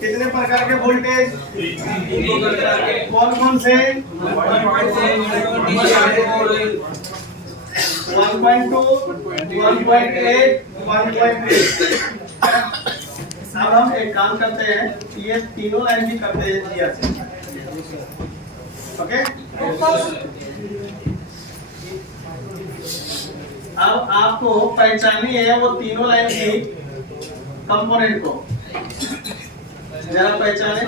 कितने प्रकार के वोल्टेज, कौन कौन से? 1.2, 1.8, 1.8। अब हम एक काम करते हैं, ये तीनों लाइन भी करते हैं दिया से। ओके, अब आपको पहचाननी है वो तीनों लाइन की कंपोनेंट को। जरा पहचाने, 1,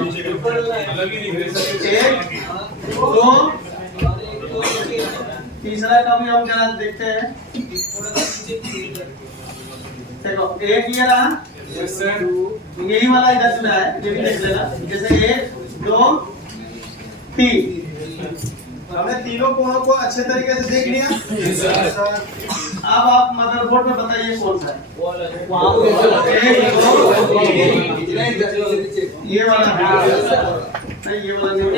2, तीसरा का भी हम जरा देखते हैं। देखो, एक ये रहा, यही वाला इधर से है, ये भी देख लेना। जैसे 1, 2, 3, हमने तीनों कोणों को अच्छे तरीके से देख लिया। अब आप मदरबोर्ड में बताइए कौन सा है। ये वाला नहीं, ये वाला नहीं,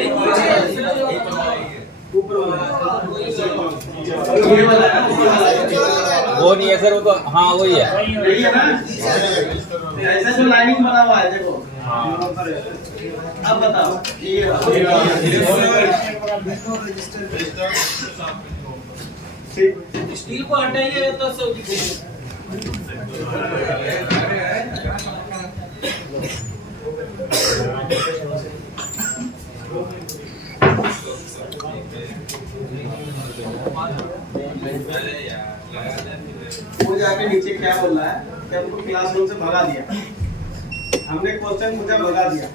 ये वाला वो नहीं है सर, वो तो हाँ वही है, यही है ना। ऐसे जो लाइनिंग बना हुआ है देखो। अब बताओ, ये स्टील को हटाइए तो सब वो जाके नीचे क्या बोल रहा है कि हमको क्लासरूम से भगा दिया, हमने क्वेश्चन पूछा भगा दिया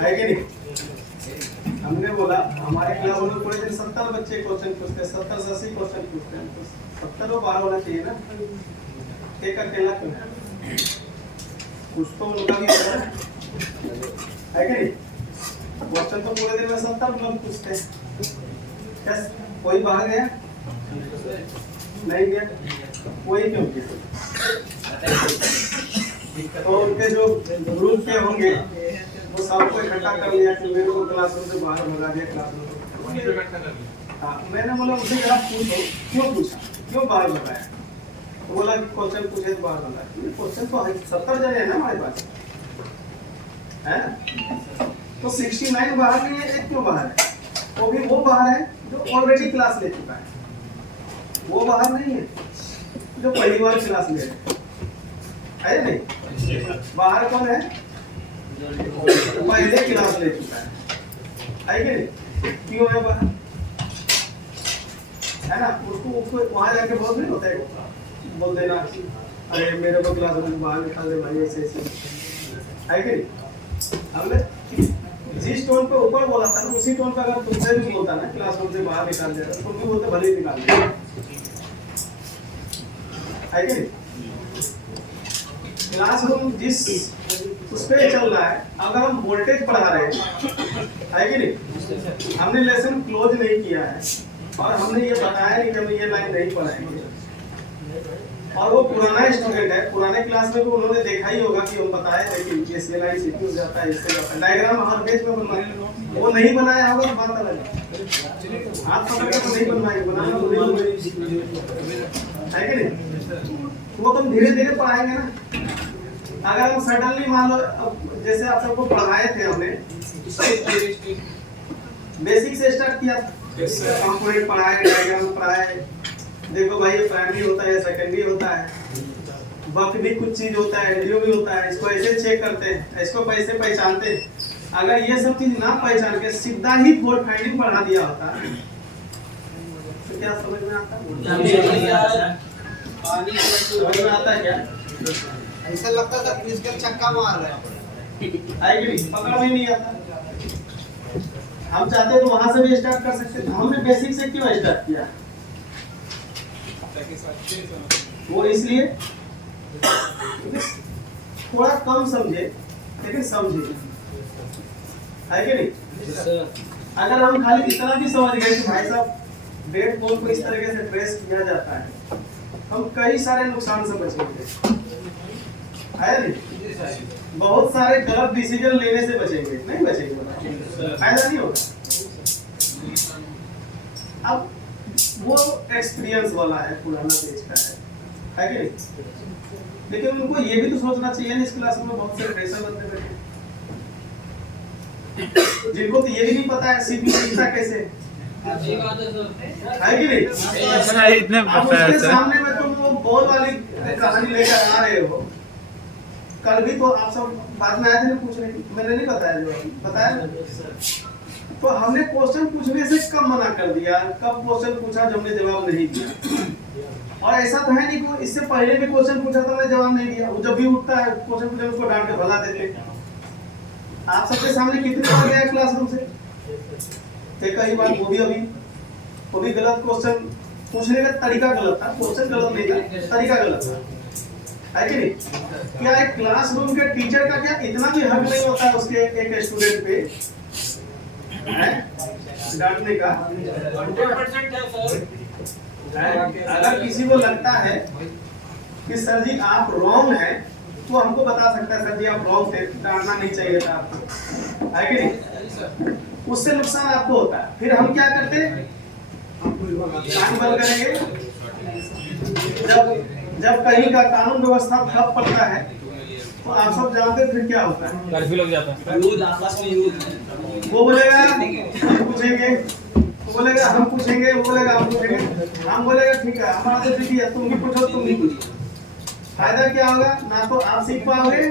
है कि नहीं। हमने बोला हमारे क्लास में पूरे दिन 70 बच्चे क्वेश्चन पूछते हैं, 70 से 80 क्वेश्चन पूछते हैं, तो 70 को पार होना चाहिए ना। एक अकेला क्यों, कुछ तो उनका भी होता है कि नहीं। क्वेश्चन तो पूरे दिन में 70 लोग पूछते हैं। यस, कोई बाहर गया नहीं गया, कोई क्यों गया? तो उनके जो ग्रुप के होंगे वो सबको इकट्ठा कर लिया कि मेरे को क्लासरूम से बाहर भगा दिया, क्लासरूम। हाँ, मैंने बोला उसे जरा पूछो क्यों पूछा, क्यों बाहर भगाया? तो बोला कि क्वेश्चन पूछे तो बाहर भगाया। क्वेश्चन तो 70 जने हैं ना हमारे पास, है ना? तो 69 बाहर नहीं है, एक क्यों बाहर है? वो भी वो बाहर है जो ऑलरेडी क्लास ले चुका है, वो बाहर नहीं है जो पहली बार क्लास ले रहे है नहीं। बाहर कौन है? पहले क्लास ले चुका है कि नहीं। क्यों है बाहर, है ना? उसको वहां जाके बहुत नहीं होता है, बोल देना अरे मेरे को क्लास में बाहर निकाल दे भाई, ऐसे ऐसे है कि नहीं। हमने जिस टोन पे ऊपर बोला था ना, उसी टोन पे अगर तुमसे भी बोलता ना क्लासरूम से बाहर निकाल दे, तुम भी बोलते भले ही निकाल दे, है कि नहीं। क्लासरूम जिस उस पे चल रहा है, अगर हम वोल्टेज पढ़ा रहे हैं, है कि नहीं, हमने लेसन क्लोज नहीं किया है और हमने ये बताया नहीं कि हम ये लाइन नहीं पढ़ाएंगे, और वो पुराना स्टूडेंट है, पुराने क्लास में भी उन्होंने देखा ही होगा कि हम बताए थे कि ये लाइन से क्यों जाता है, इससे जाता है। डायग्राम हर पेज पे बनवाए, वो नहीं बनाया होगा तो बात अलग है। हाथ पकड़ के तो नहीं बनवाएंगे, बनाना तो नहीं है कि नहीं। वो तो धीरे धीरे पढ़ाएंगे ना। अगर हम सडनली मान लो, जैसे आप सबको पढ़ाए थे हमने, बेसिक से स्टार्ट किया, कंपोनेंट पढ़ाए, डायग्राम पढ़ाए। देखो भाई, ये प्राइमरी होता है, सेकेंडरी होता है, वक्त भी कुछ चीज होता है, एलडीओ भी होता है, इसको ऐसे चेक करते हैं, इसको कैसे पहचानते हैं। अगर ये सब चीज ना पहचान के सीधा ही फॉल्ट फाइंडिंग पढ़ा दिया होता तो क्या समझ में आता? समझ में आता है क्या? ऐसा लगता था फिजिकल छक्का मार रहे हैं, आएगी नहीं, पकड़ में नहीं आता। हम चाहते तो वहां से भी स्टार्ट कर सकते थे, हमने बेसिक से क्यों स्टार्ट किया? वो इसलिए थोड़ा कम समझे लेकिन समझे, है कि नहीं। अगर हम खाली इतना भी समझ गए कि भाई साहब डेट बॉल को इस तरीके से ट्रेस किया जाता है, हम कई सारे नुकसान से बचेंगे, है नहीं। बहुत सारे गलत डिसीजन लेने से बचेंगे, नहीं बचेंगे, फायदा नहीं होगा। अब वो एक्सपीरियंस वाला है, पुराना पेज का है कि नहीं? लेकिन उनको ये भी तो सोचना चाहिए ना, इस क्लास में बहुत सारे प्रेशर बनते बैठे जिनको तो ये भी नहीं पता है सीपीयू सीखता कैसे है कि नहीं? इतने अब उसके सामने में तुम वो बॉल वाली कहानी लेकर आ रहे हो। कल भी तो आप सब बाद में आए थे ना पूछने की, मैंने नहीं बताया, जो बताया ना। तो हमने क्वेश्चन पूछने से कब मना कर दिया, कब क्वेश्चन पूछा जब हमने जवाब नहीं दिया। और ऐसा तो है नहीं कि इससे पहले भी क्वेश्चन पूछा था मैंने जवाब नहीं दिया। वो जब भी उठता है क्वेश्चन पूछे उसको डांट के भगा देते। आप सबके सामने कितने बार गया क्लासरूम से? कई बार वो भी गलत क्वेश्चन पूछने का तरीका गलत था, क्वेश्चन गलत नहीं था, तरीका गलत था, है कि नहीं? क्या एक क्लासरूम के टीचर का क्या इतना भी हक नहीं होता है उसके एक स्टूडेंट पे है डांटने का? 100% है सर। अगर किसी को लगता है कि सर जी आप रॉन्ग हैं तो हमको बता सकता है, सर जी आप रॉन्ग थे, डांटना नहीं चाहिए था आपको, है कि नहीं? उससे नुकसान आपको होता है। फिर हम क्या करते हैं, कान बंद करेंगे। जब कहीं का कानून व्यवस्था ठप पड़ता है तो आप सब जानते हैं फिर क्या होता है, कर्फ्यू लग जाता है। वो बोलेगा हम पूछेंगे, वो बोलेगा हम पूछेंगे, वो बोलेगा हम पूछेंगे, हम बोलेगा ठीक है हमारा तो ठीक है, तुम भी पूछो तुम भी पूछो। फायदा क्या होगा? ना तो आप सीख पाओगे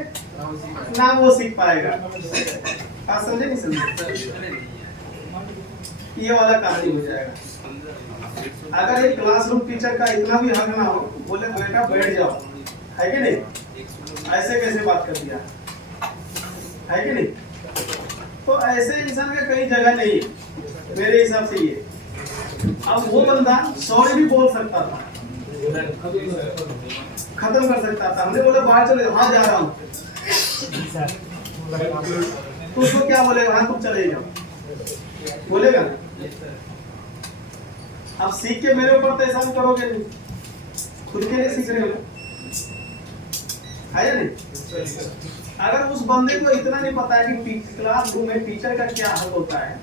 ना वो सीख पाएगा। आप समझे नहीं समझे? ये वाला कहानी हो जाएगा। अगर एक क्लासरूम टीचर का इतना भी हक ना हो, बोले बेटा बैठ जाओ, है कि नहीं? ऐसे कैसे बात कर दिया, है कि नहीं? तो ऐसे इंसान का कई जगह नहीं है मेरे हिसाब से ये। अब वो बंदा सॉरी भी बोल सकता था, खत्म कर सकता था। हमने बोला बाहर चले, हाँ जा रहा हूँ, तो उसको क्या बोलेगा? हाँ तुम चले जाओ, बोलेगा? आप सीख के मेरे ऊपर तो एहसान करोगे नहीं, खुद के लिए सीख रहे हो, है या नहीं? अगर उस बंदे को इतना नहीं पता है कि क्लासरूम में टीचर का क्या हक होता है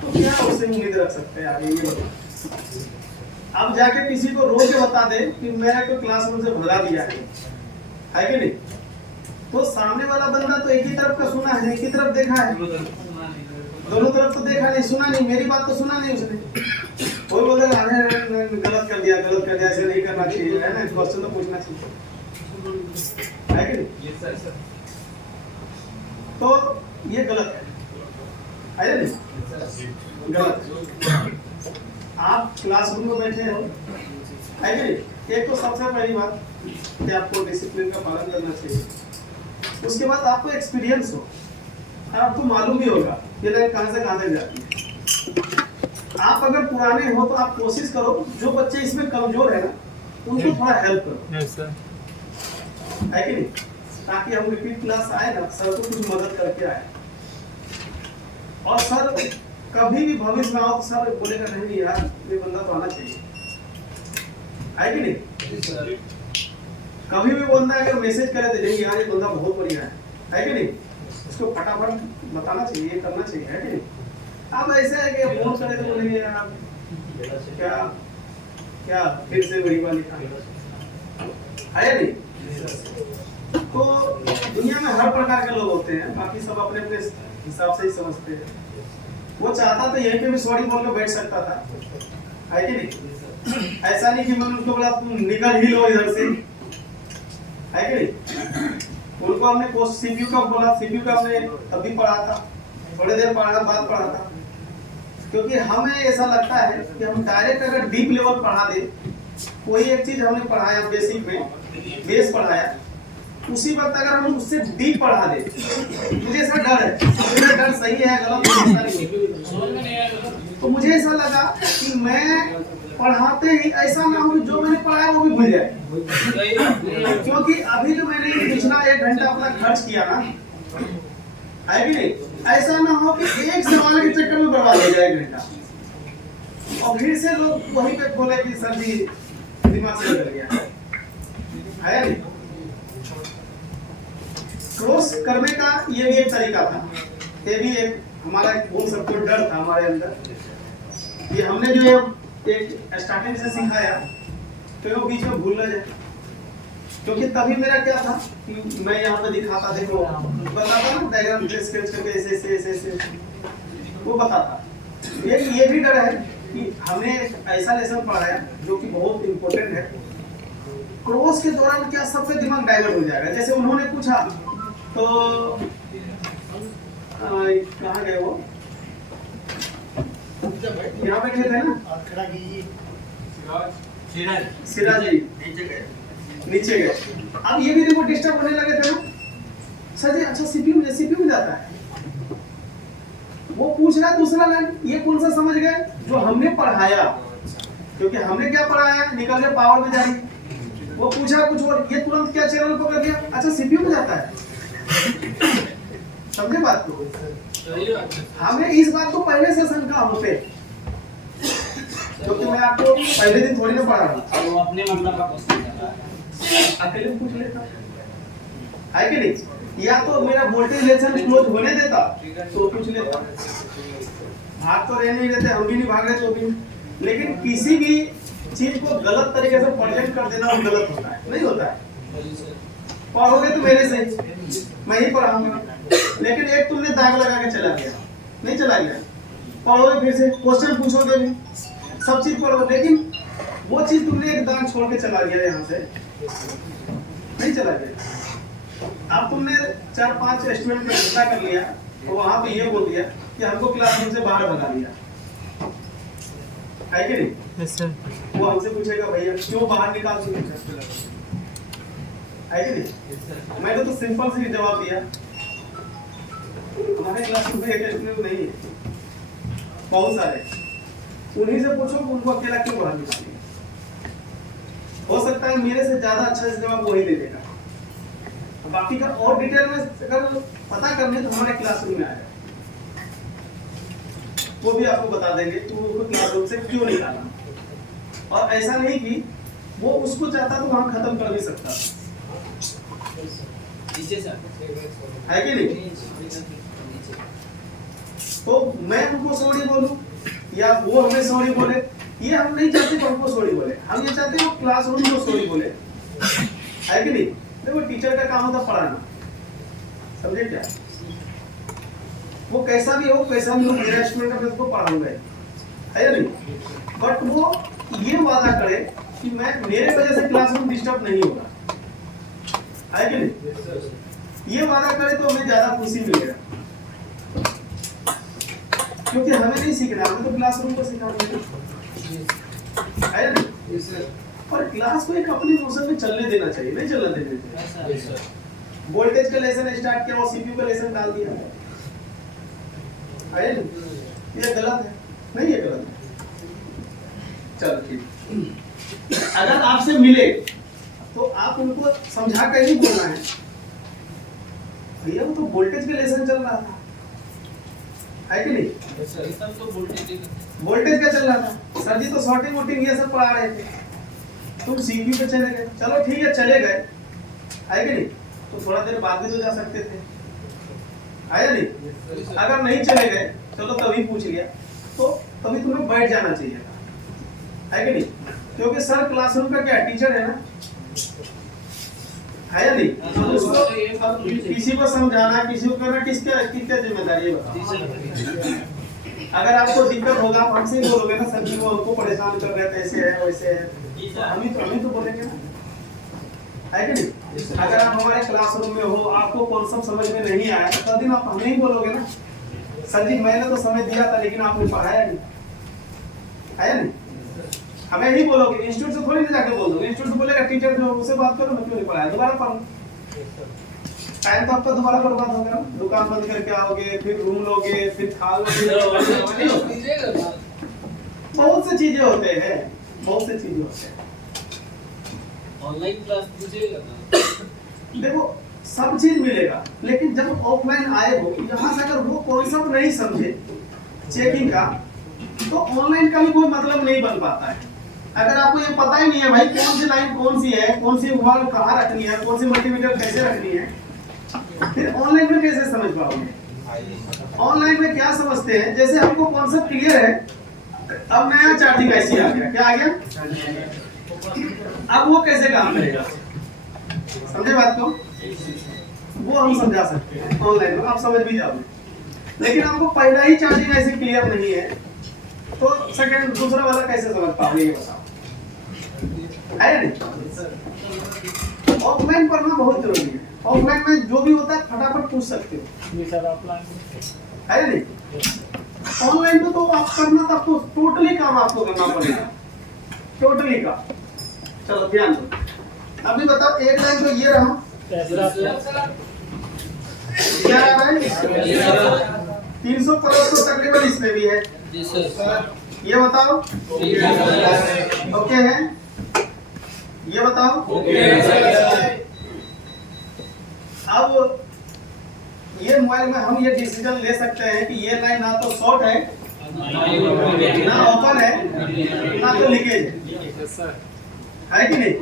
तो क्या उससे उम्मीद रख सकते हैं आगे? ये बताओ। अब जाके किसी को रो के बता दे कि मैंने तो क्लासरूम से भगा दिया है कि नहीं? तो सामने वाला बंदा तो एक ही तरफ का सुना है, एक ही तरफ देखा है, दोनों तरफ तो देखा नहीं, सुना नहीं, मेरी बात तो सुना नहीं उसने। कोई बोलेगा गलत कर दिया, ऐसे नहीं करना चाहिए, है ना? क्वेश्चन तो पूछना चाहिए, है कि नहीं? तो ये गलत है या नहीं? गलत। आप क्लासरूम में बैठे हो, है कि नहीं? एक तो सबसे पहली बात कि आपको डिसिप्लिन का पालन करना चाहिए। उसके बाद आपको एक्सपीरियंस हो, आपको मालूम भी होगा ये लाइन कहाँ से कहाँ तक जाती है। आप अगर पुराने हो तो आप कोशिश करो जो बच्चे इसमें कमजोर है ना उनको थोड़ा हेल्प करो, है कि नहीं? ताकि हम रिपीट क्लास आए ना, सर को कुछ मदद करके आए। और सर कभी भी भविष्य में आओ तो सर बोलेगा नहीं यार ये बंदा तो आना चाहिए, है कि नहीं? कभी भी बंदा अगर मैसेज करे तो नहीं यार ये बंदा बहुत बढ़िया है कि नहीं? उसको फटाफट बताना चाहिए, ये करना चाहिए, है कि नहीं? अब ऐसा है कि फोन करे तो बोलेंगे यार क्या क्या फिर से वही वाली है या नहीं? तो दुनिया में हर प्रकार के लोग होते हैं, बाकी सब अपने अपने हिसाब से ही समझते हैं। वो चाहता तो यहीं पे भी सॉरी बोल के बैठ सकता था, है कि नहीं? ऐसा नहीं कि मैंने उसको बोला तुम निकल ही लो इधर से, है कि नहीं? उनको हमने सीपीयू का बोला, सीपीयू का हमने तभी पढ़ा था, थोड़ी देर बाद पढ़ा था, क्योंकि हमें ऐसा लगता है कि हम डायरेक्ट अगर डीप लेवल पढ़ा दे, कोई एक चीज हमने पढ़ाया बेसिक में, बेस पढ़ाया, उसी वक्त अगर हम उससे डीप पढ़ा दे, मुझे ऐसा डर है, मेरा डर सही है गलत नहीं, तो मुझे ऐसा लगा कि मैं पढ़ाते ही ऐसा ना हो कि जो मैंने पढ़ाया वो भी भूल जाए, क्योंकि अभी जो मैंने पिछला 1 घंटा अपना खर्च किया ना, है कि नहीं? ऐसा ना हो कि एक सवाल के चक्कर में बर्बाद हो जाए 1 घंटा, और फिर से लोग वहीं पे बोले कि सर जी दिमाग से निकल गया, है नहीं? क्रॉस करने का ये भी एक तरीका था, ये भी एक हमारा बोल सकते हो डर था हमारे अंदर। ये हमने जो एक स्टार्टिंग से सिखाया तो वो बीच में भूल ना जाए, क्योंकि तभी मेरा क्या था कि मैं यहाँ पे दिखाता, देखो बताता ना डायग्राम स्केच करके ऐसे ऐसे ऐसे ऐसे वो बताता। ये भी डर है कि हमने ऐसा लेसन पढ़ाया जो कि बहुत इंपॉर्टेंट है, क्रॉस के दौरान क्या सबसे दिमाग डाइवर्ट हो जाएगा। जैसे उन्होंने पूछा तो कहाँ गए वो, यहाँ बैठे थे ना सिराज जी, नीचे गए। अब ये भी देखो डिस्टर्ब होने लगे थे ना सर जी। अच्छा सीपीयू में जाता है, वो पूछ रहा है दूसरा लाइन, ये कौन सा समझ गए जो हमने पढ़ाया, क्योंकि हमने क्या पढ़ाया निकल के पावर में जाएगी। वो पूछा कुछ और, ये तुरंत क्या चैनल पकड़ गया, अच्छा सीपीयू में जाता है। समझे बात को? हमें इस बात को पहले से शंका होते, क्योंकि मैं आपको पहले दिन थोड़ी ना पढ़ा रहा हूँ, वो अपने मतलब का क्वेश्चन कर रहा है, अकेले पूछ लेता है कि नहीं। या तो मेरा वोल्टेज लेसन क्लोज होने देता तो पूछ लेता, भाग तो रह नहीं रहते, हम भी नहीं भाग रहे तो भी। लेकिन किसी भी चीज को गलत तरीके से प्रेजेंट कर देना वो गलत होता है, नहीं होता है। पढ़ोगे तो मेरे से मैं ही पढ़ाऊंगा, लेकिन एक तुमने दाग लगा के चला गया, नहीं चला गया, पढ़ोगे फिर से क्वेश्चन पूछोगे भी, सब चीज पढ़ो, लेकिन वो चीज तुमने एक दाग छोड़ के चला गया, यहाँ से नहीं चला गया। अब तुमने 4-5 स्टूडेंट का हिस्सा कर लिया और वहां पे ये बोल दिया कि हमको क्लासरूम से बाहर भगा दिया, है कि नहीं? Yes sir. वो हमसे पूछेगा भैया क्यों बाहर निकाल दिया, है कि नहीं? मैंने तो सिंपल से जवाब दिया, हमारे क्लासरूम में एक स्टूडेंट नहीं है, बहुत सारे, उन्हीं से पूछो उनको अकेला क्यों बाहर निकालिए। हो सकता है मेरे से ज्यादा अच्छा जवाब वही दे देगा, बाकी का और डिटेल में अगर पता करने तो हमारे क्लासरूम में आएगा, वो भी आपको बता देंगे कि वो क्लासरूम से क्यों निकाला। और ऐसा नहीं कि वो उसको चाहता तो वहां खत्म कर भी सकता, है कि नहीं? तो मैं उनको सॉरी बोलूं या वो हमें सॉरी बोले, ये हम नहीं चाहते कि हमको सॉरी बोले, हम ये चाहते हैं क्लासरूम को सॉरी बोले, है कि नहीं? देखो टीचर का काम होता पढ़ाना, समझे क्या? वो कैसा भी हो मेरा स्टूडेंट है, उसको पढ़ाऊंगा, है या नहीं? बट वो ये वादा करे कि मैं मेरे वजह से क्लासरूम डिस्टर्ब नहीं होगा, है कि नहीं? ये वादा करे तो हमें ज्यादा खुशी मिलेगा, क्योंकि हमें नहीं सीखना, हमें तो क्लासरूम को सिखाना है ना? और क्लास को एक अपनी मोशन में चलने देना चाहिए, नहीं चलने देना चाहिए। वोल्टेज का लेसन स्टार्ट किया और सीपीयू का लेसन डाल दिया, है ये गलत है, नहीं ये गलत है। चलो ठीक, अगर आपसे मिले तो आप उनको समझा कर ही बोलना है, भैया वो तो वोल्टेज का लेसन चल रहा था, है कि नहीं? तो वोल्टेज का चल रहा था, सर जी तो शॉर्टिंग वोटिंग ये सब पढ़ा रहे थे, तुम सीपीयू पे चले गए, चलो ठीक है चले गए, है कि नहीं? तो थोड़ा देर बाद भी तो जा सकते थे, है या नहीं? अगर नहीं चले गए चलो तभी पूछ लिया, तो तभी तुम्हें बैठ जाना चाहिए था, है कि नहीं? क्योंकि सर क्लासरूम का क्या टीचर है ना, है या नहीं? तो उसको किसी को समझाना, किसी को करना, किसका जिम्मेदारी है बताओ? अगर आपको दिक्कत होगा आप हमसे ही बोलोगे ना, सर जी वो हमको परेशान कर रहे थे, ऐसे है वैसे है, तो हम ही तो बोलेंगे ना, है कि नहीं? अगर आप हमारे क्लासरूम में हो, आपको कॉन्सेप्ट समझ में नहीं आया तो दिन आप हमें ही बोलोगे ना, सर जी मैंने तो समझ दिया था लेकिन आपने पढ़ाया नहीं, है नहीं? हमें ही बोलोगे, इंस्टीट्यूट से थोड़ी ना जाके बोल दो, इंस्टीट्यूट से बोलेगा टीचर जो उससे बात करो, मैं क्यों नहीं पढ़ाया, दोबारा पढ़ो, टाइम तो आपका दोबारा बर्बाद होगा ना, दुकान बंद करके आओगे, फिर रूम लोगे, फिर खाओगे, बहुत सी चीजें होते हैं, बहुत सी चीजें होते हैं। ऑनलाइन क्लास दीजिएगा ना, देखो सब चीज मिलेगा, लेकिन जब ऑफलाइन आए हो यहाँ से अगर वो कॉन्सेप्ट नहीं समझे चेकिंग का, तो ऑनलाइन का भी कोई मतलब नहीं बन पाता है। अगर आपको ये पता ही नहीं है भाई कौन सी लाइन कौन सी है, कौन सी वॉल कहाँ रखनी है, कौन सी मल्टीमीटर कैसे रखनी है, फिर ऑनलाइन में कैसे समझ पाओगे? ऑनलाइन में क्या समझते हैं, जैसे हमको कॉन्सेप्ट क्लियर है, अब नया चार्जिंग आईसी आ गया, क्या आ गया? अब वो कैसे काम करेगा? समझे बात को? वो हम समझा सकते हैं ऑनलाइन में, आप समझ भी जाओगे। लेकिन आपको पहला ही चार्जिंग ऐसे क्लियर नहीं है तो सेकंड दूसरा वाला कैसे समझ पाओगे ये बताओ, है या नहीं? ऑफलाइन पढ़ना बहुत जरूरी है। ऑफलाइन में जो भी होता है फटाफट पूछ सकते हो, ये सर ऑफलाइन है या नहीं? ऑनलाइन में तो आप करना था तो टोटली काम आपको करना पड़ेगा, टोटली का। चलो ध्यान दो, अभी बताओ एक लाइन तो ये रहा, क्या आ रहा है? 300 प्लस तो तकरीबन इसमें भी है, ये बताओ ओके है? ये बताओ अब ये मोबाइल में हम ये डिसीजन ले सकते हैं कि ये लाइन ना तो शॉर्ट है ना ओपन है ना तो लीकेज है कि नहीं?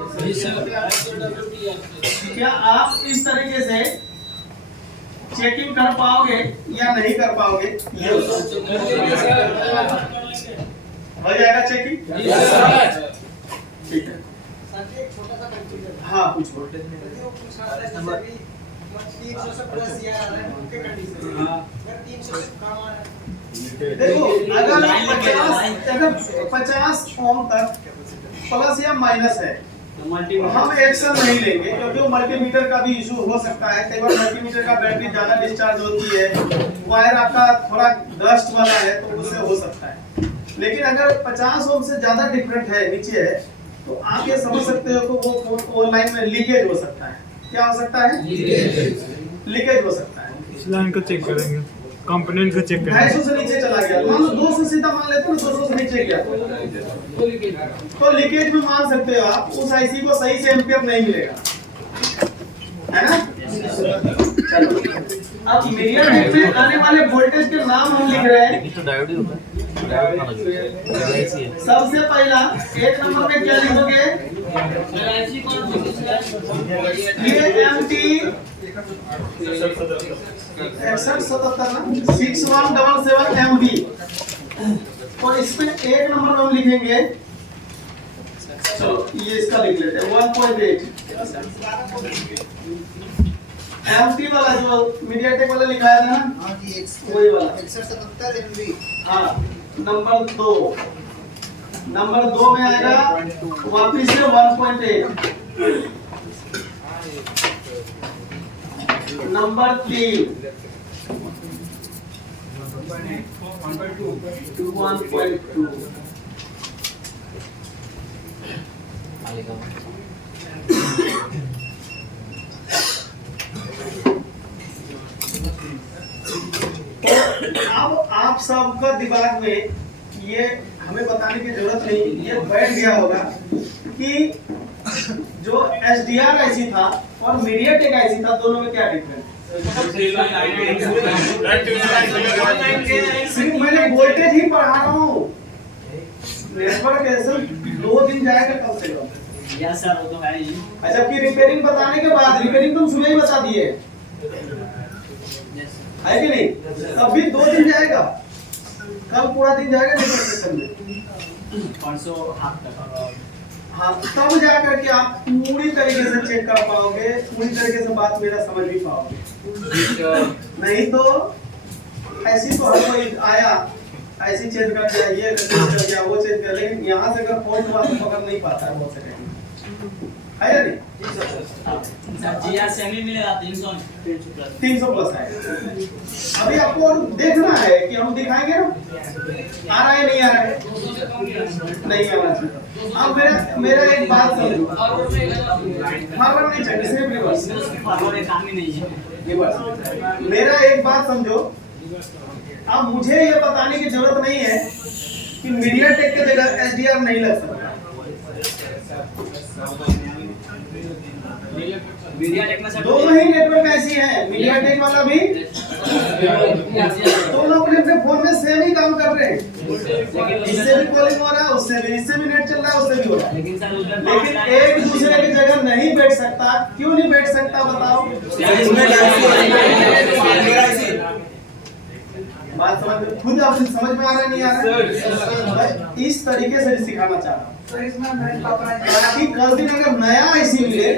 क्या आप इस तरीके से चेकिंग कर पाओगे या नहीं कर पाओगे? ये हो जाएगा चेकिंग, ठीक है। छोटा सा कंफ्यूजन हाँ पूछो। वो पूछ रहा था जैसे भी 300 से प्लस ये आ रहा है उनके कंडीशन में, अगर 300 से कम आ रहा है देखो अगर 50 ओम तक प्लस या माइनस है हम एक्शन नहीं लेंगे, क्योंकि वो मल्टीमीटर का भी इशू हो सकता है। कई बार मल्टीमीटर का बैटरी ज्यादा डिस्चार्ज होती है, वायर आपका थोड़ा डस्ट वाला है तो उससे हो सकता है। लेकिन अगर 50 ओम से ज्यादा डिफरेंट है, नीचे है, तो आप ये समझ सकते हो कि वो लाइन में लीकेज हो सकता है। क्या हो सकता है? लीकेज हो सकता है। इस लाइन को चेक करेंगे, कंपोनेंट को चेक करेंगे। 250 से नीचे चला गया, मान लो 200 सीधा मान लेते हो, 200 से नीचे गया तो लीकेज में मान सकते हो आप, उस आईसी को सही से एम्पियर नहीं मिलेगा, है ना? चलो अब मीडियाटेक में आने वाले वोल्टेज के नाम हम लिख रहे हैं। तो डायोड ही होता है, डायोड का मतलब सबसे पहला एक नंबर में क्या लिखोगे? ये एमटी 6177 ना 6177 MB, और इसमें एक नंबर में हम लिखेंगे, चलो ये इसका लिख लेते हैं 1.8 एमटी वाला जो मीडियाटेक वाला लिखाया था ना, हां जी वही वाला 177 MB। हाँ नंबर 2 में आएगा वापिस से 1.8। नंबर 3 1.2। अब आप सबका दिमाग में ये हमें बताने की जरूरत नहीं, ये बैठ गया होगा कि जो SDR आईसी था और मीडियाटेक आईसी था, दोनों में क्या डिफरेंस है? सिर्फ मैंने वोल्टेज ही पढ़ा रहा हूँ, नेटवर्क ऐसे 2 दिन जाएगा कम से कम। यस सर वो तो है ही। अच्छा कि रिपेयरिंग बताने के बाद, रिपेयरिंग तुम सुबह ही बता दिए है कि नहीं? तब भी 2 दिन जाएगा, कल पूरा दिन जाएगा नेटवर्क सिस्टम में, परसों हाथ तक। हाँ तब जा करके आप पूरी तरीके से चेक कर पाओगे, पूरी तरीके से बात मेरा समझ भी पाओगे। नहीं तो ऐसी तो हर कोई आया ऐसी चेंज कर दिया, ये चेंज कर दिया, वो चेंज कर, लेकिन यहाँ से अगर फॉल्ट हुआ तो पकड़ नहीं पाता है बहुत से, है या नहीं? सर जीआर सेमी मिलेगा 300 300 प्लस है। अभी आपको और देखना है कि हम दिखाएंगे ना, आ रहा है नहीं आ रहा है, नहीं आ रहा है। अब मेरा एक बात समझो, फॉरवर्ड नहीं चाहिए, सिर्फ रिवर्स। फॉरवर्ड काम ही नहीं है। रिवर्स मेरा एक बात समझो, अब मुझे ये बताने की जरूरत नहीं है कि मीडियाटेक के जगह SDR नहीं लग सकता। मीडियाटेक में सर दोनों ही नेटवर्क ऐसी हैं, मीडियाटेक वाला भी, दोनों अपने फोन में सेम ही काम कर रहे हैं। इससे भी कॉलिंग हो रहा है, उससे भी, इससे भी नेट चल रहा है, उससे भी हो रहा है, लेकिन सर उधर लेकिन एक दूसरे की जगह नहीं बैठ सकता। क्यों नहीं बैठ सकता बताओ? बात समझ खुद आप समझ में आ रहा है नहीं आ रहा है? इस तरीके से सिखाना चाह रहा हूँ। सर इसमें मैं पापा ताकि कल दिन अगर नया आईसी मिले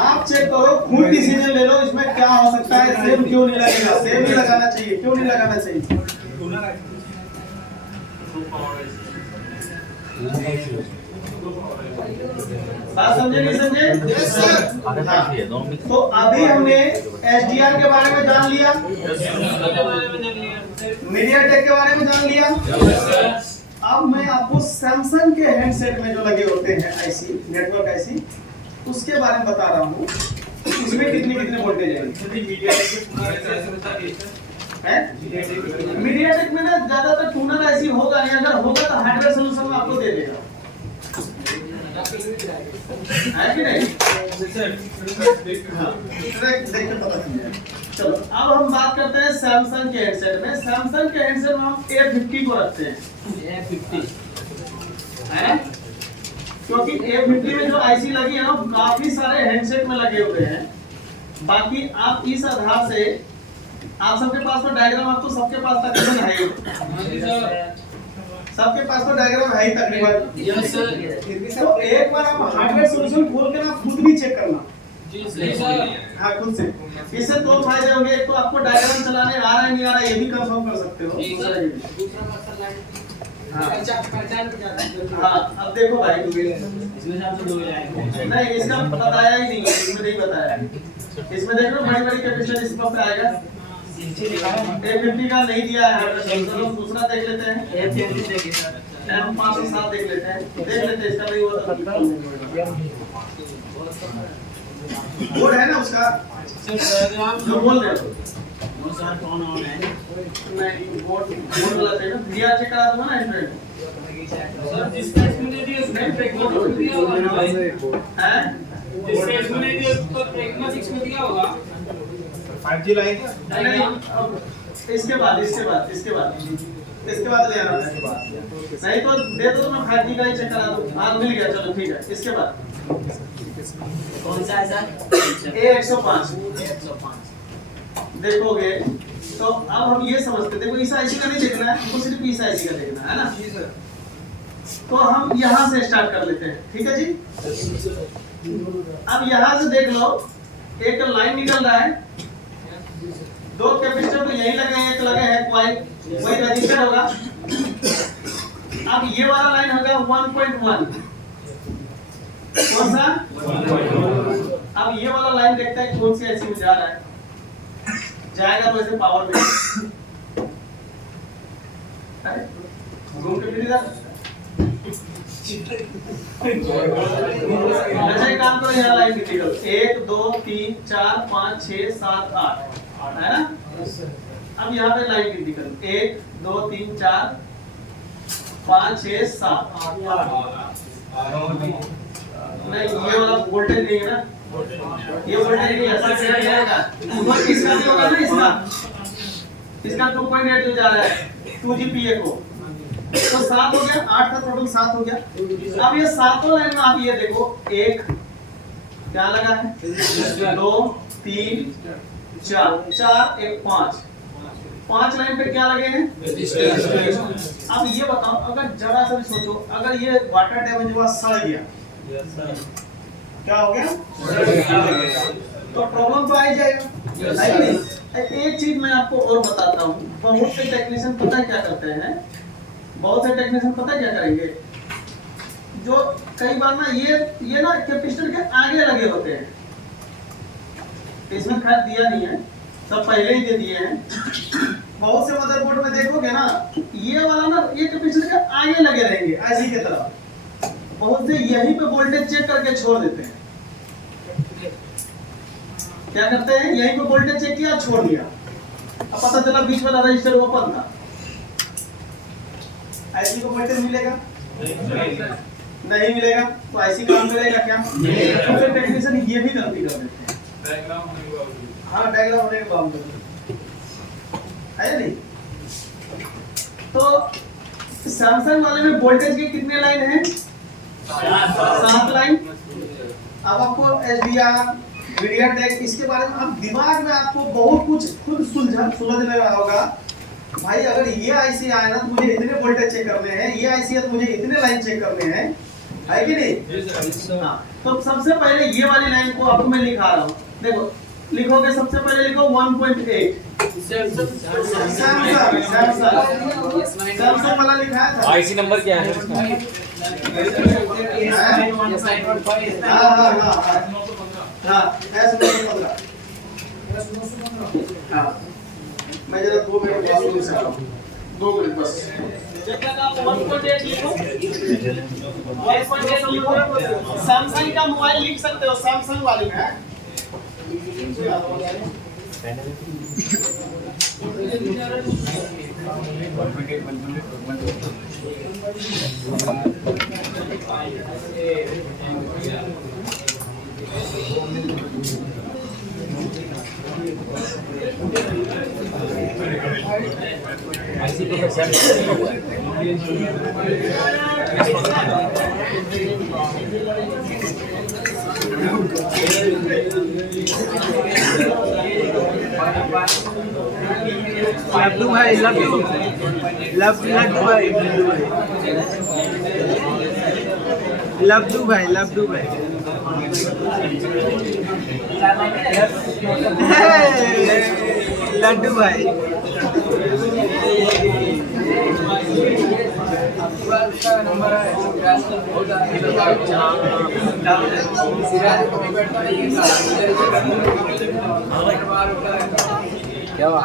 आप चेक करो, खुद डिसीजन ले लो इसमें क्या हो सकता है, सेम क्यों नहीं लगेगा, सेम नहीं लगाना चाहिए, क्यों नहीं लगाना चाहिए। बात समझे नहीं समझे? तो अभी हमने एसडीआर के बारे में जान लिया, मीडियाटेक के बारे में जान लिया। अब मैं आपको सैमसंग के हैंडसेट में जो लगे होते हैं आईसी, नेटवर्क आईसी, उसके बारे में बता रहा हूँ। उसमें कितने कितने वोल्टेज है? मीडियाटेक में ना ज्यादातर टूनर आईसी होगा नहीं, अगर होगा तो हार्डवेयर सॉल्यूशन में आपको दे देगा, है कि नहीं? देख के पता चल जाएगा। चलो अब हम बात करते हैं सैमसंग के हैंडसेट में। सैमसंग के हैंडसेट में हम A50 को रखते हैं, A50 है, क्योंकि A50 में जो आईसी लगी है ना काफी सारे हैंडसेट में लगे हुए हैं। बाकी आप इस आधार से, आप सबके पास तो डायग्राम, आप तो सबके पास तकरीबन है ही, सबके पास तो डायग्राम है ही तकरीबन। तो एक बार आप हार्डवेयर सॉल्यूशन खोल के ना खुद भी चेक करना। हाँ खुद से। इससे दो फायदे होंगे, एक तो आपको डायग्राम चलाने आ रहा है नहीं आ रहा है ये भी कंफर्म कर सकते हो। हाँ अब देखो भाई, इसमें से आपको 2 लाइन नहीं इसका बताया ही नहीं है, इसमें नहीं बताया। इसमें देख लो बड़ी बड़ी कैपेसिटर इस पर आएगा, A50 का नहीं दिया है। चलो दूसरा देख लेते हैं, A50 देखिए सर, M507 देख लेते हैं, इसका नहीं हुआ बोर्ड है ना उसका जो बोल रहे हो। वो सर कौन ऑन है? नहीं बोर्ड वाला चाहिए ना, दिया चेक करा दूंगा ना इसमें। सर जिसका इसमें दे दिया उसने टेक्नो दिया होगा ना भाई, हैं जिसका इसमें दे दिया उसको टेक्नो 6 में दिया होगा 5G लाइन नहीं इसके बाद ले आना है। नहीं तो दे दो तो मैं 5G का ही चेक करा दूं। हाँ मिल गया, चलो ठीक है। इसके बाद कौन सा है सर? A105 देखोगे तो अब हम ये समझते, देखो इस आईसी का नहीं देखना है, हमको सिर्फ इस आईसी का देखना है ना। तो हम यहाँ से स्टार्ट कर लेते हैं, ठीक है जी। अब यहाँ से देख लो, एक लाइन निकल रहा है, 2 कैपेसिटर तो यही लगे हैं, एक लगे हैं कॉइल, वही रजिस्टर होगा। अब ये वाला लाइन होगा 1.1, कौन सा? अब ये वाला लाइन देखते हैं कौन सी आईसी में जा रहा है, जाएगा तो ऐसे पावर में घूम के फिर इधर। अच्छा एक काम करो, यहाँ लाइन कितनी करो, 1 2 3 4 5 6 7 8 है ना। अब यहाँ पे लाइन कितनी करो, 1 2 3 4 5 6 7 नहीं ये वाला वोल्टेज नहीं है ना, ये वोल्टेज नहीं है, ऐसा सेट जाएगा। इसका भी होगा ना, इसका 2.8 जो जा रहा है 2GPA को, तो 7 हो गया, 8 का टोटल 7 हो गया। अब ये सातों लाइन में आप ये देखो, 1 क्या लगा है, 2 3 4 1 5 लाइन पे क्या लगे हैं? अब ये बताओ, अगर जरा सा भी सोचो, अगर ये वाटर डैमेज हुआ, सड़ गया, क्या हो गया? तो प्रॉब्लम तो आ ही जाएगा, है कि नहीं? एक चीज मैं आपको और बताता हूँ, बहुत से टेक्नीशियन पता है क्या करते हैं, बहुत से टेक्नीशियन पता है क्या करेंगे, जो कई बार ना ये ना कैपेसिटर के आगे लगे होते हैं, इसमें खैर दिया नहीं है, सब पहले ही दे दिए हैं। बहुत से मदरबोर्ड में देखोगे ना, ये वाला ना ये कैपेसिटर के आगे लगे रहेंगे ऐसी की तरह, बहुत से यहीं पे वोल्टेज चेक करके छोड़ देते हैं। क्या करते हैं, यहीं पे वोल्टेज चेक किया, छोड़ दिया, अब पता चला बीच वाला रजिस्टर ओपन था। आईसी को वोल्टेज मिलेगा? नहीं मिलेगा, तो आईसी काम करेगा क्या? तो टेक्नीशियन ये भी गलती कर देते हैं। हाँ डायग्राम होने के बावजूद है नहीं। तो सैमसंग वाले में वोल्टेज के कितने लाइन हैं? 7 लाइन। अब आपको एसडीआर, मीडियाटेक, इसके बारे में आप दिमाग में आपको बहुत कुछ खुद सुलझने लगा होगा भाई अगर ये आईसी आया ना तो मुझे इतने वोल्टेज चेक करने हैं, ये आईसी है तो मुझे इतने लाइन चेक करने हैं, है कि नहीं? हाँ, तो सबसे पहले ये वाली लाइन को आपको मैं लिखा रहा हूँ, देखो लिखोगे, सबसे पहले लिखो 1.8 सैमसंग वाला लिखा है। आईसी नंबर क्या है इसका? हाँ S915। हाँ मैं जरा 2 मिनट बात से आता हूँ, 2 मिनट बस। जब तक आप 1.8 लिखो, 1.8 लिखो, सैमसंग का मोबाइल लिख सकते हो, सैमसंग वाले में है। आईसी तो सैमसंग का हुआ है। लड्डू भाई, लड्डू भाई, लड्डू भाई, लड्डू भाई, लड्डू भाई। क्या हुआ?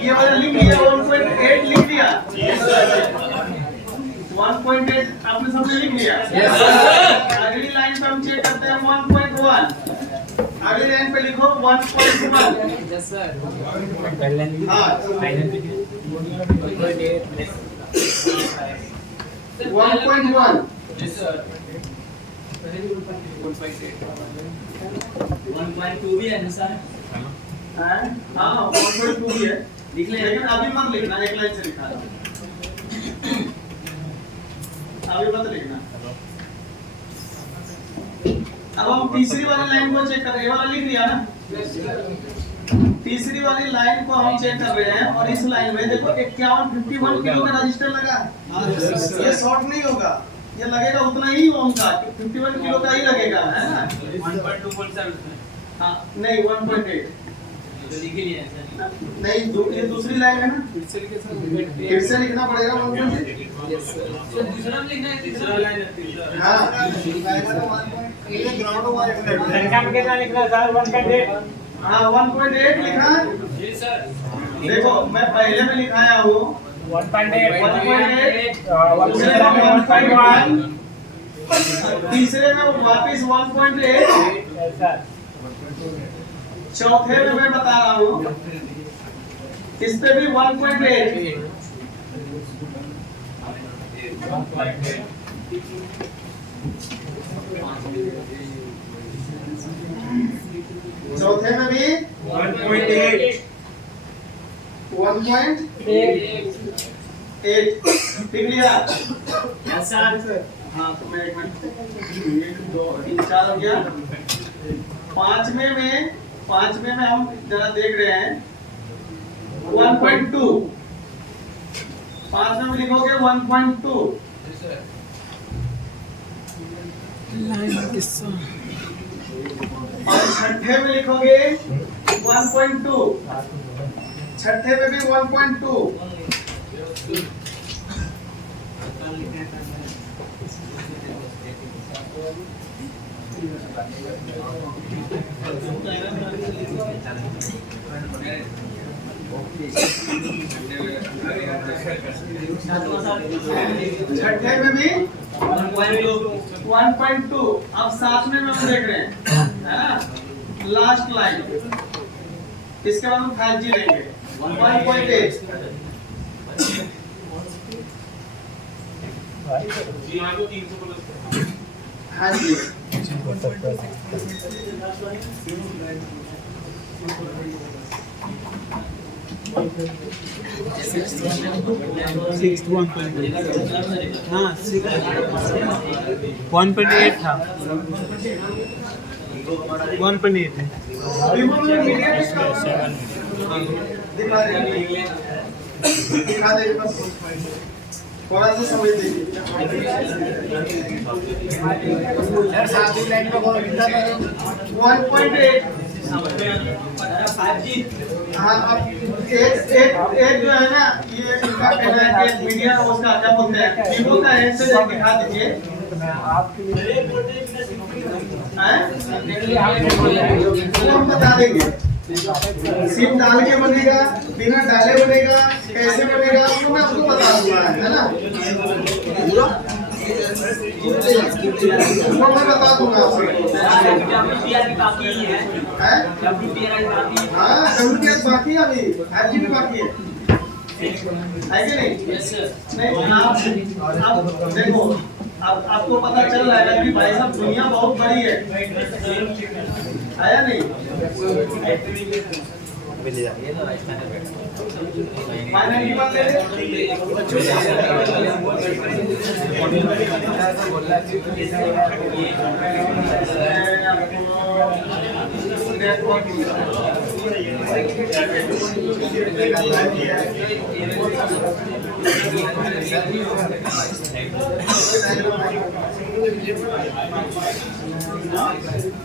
ये वाला लिख लिया, 1.8 लिख लिया। 1.8 आपने सबने लिख लिया। अगली लाइन पे हम चेक करते हैं 1.1। अगली लाइन पे लिखो 1.1। यस सर, हाँ 1.1। यस सर, 1.2 भी है ना सर? हाँ 1.2 भी है, लिख ले, लेकिन अभी मत लिखना, एक लाइन से लिखा है, अभी मत लिखना। अब हम तीसरी वाली लाइन को चेक कर रहे हैं, ये वाला लिख लिया ना, तीसरी वाली लाइन को हम चेक कर रहे हैं, और इस लाइन में देखो 51 किलो का रजिस्टर लगा है, ये शॉर्ट नहीं होगा, ये लगेगा उतना ही ओम का, 51 किलो का ही लगेगा, है ना? 1.2 बोल सर उसमें। हाँ नहीं 1.8 तो लिख लिया सर। नहीं, ये दूसरी लाइन है ना, फिर से लिखे सर, फिर से लिखना पड़ेगा 1.8। Yes sir. तो दूसरा भी लिखना है, तीसरा लाइन है, तीसरा। हाँ हाँ 1.8 लिखा है। जी सर। देखो मैं पहले में लिखाया हूँ 1.8, दूसरे में 1.1, तीसरे में वापिस 1.8, चौथे में मैं बता रहा हूँ इस पे भी 1.8, चौथे में भी 1.8, 1.8 ठीक लिया? Yes sir. हाँ तो मैं 1 2 3 4 हो गया। पांचवें में हम जरा देख रहे हैं 1.2, पांचवें में लिखोगे 1.2, और छठे में लिखोगे 1.2, छठे में भी 1.2, छठे में भी 1.2। अब सातवें में हम देख रहे हैं लास्ट लाइन, इसके बाद हम 5G लेंगे 1.8। हाँ जी हाँ 1.8 था 1.8 है। वीवो में मीडियाटेक का दिखा देंगे बस थोड़ा सा समझ लीजिए। यार साथी लाइन में कौन कितना 1.8 हाँ अब एक जो है ना ये इनका कहना है कि मीडिया उसका क्या बोलते हैं वीवो का हैंडसेट दिखा दीजिए। हम बता देंगे सिम डाल के बनेगा बिना डाले बनेगा कैसे बनेगा वो मैं आपको बता दूंगा है ना वो मैं बता दूंगा आपको। हाँ WPS बाकी है अभी 5G बाकी है कि नहीं? नहीं आप देखो अब आपको पता चल रहा है कि भाई साहब दुनिया बहुत बड़ी है आया नहीं? फाइनल की बात ले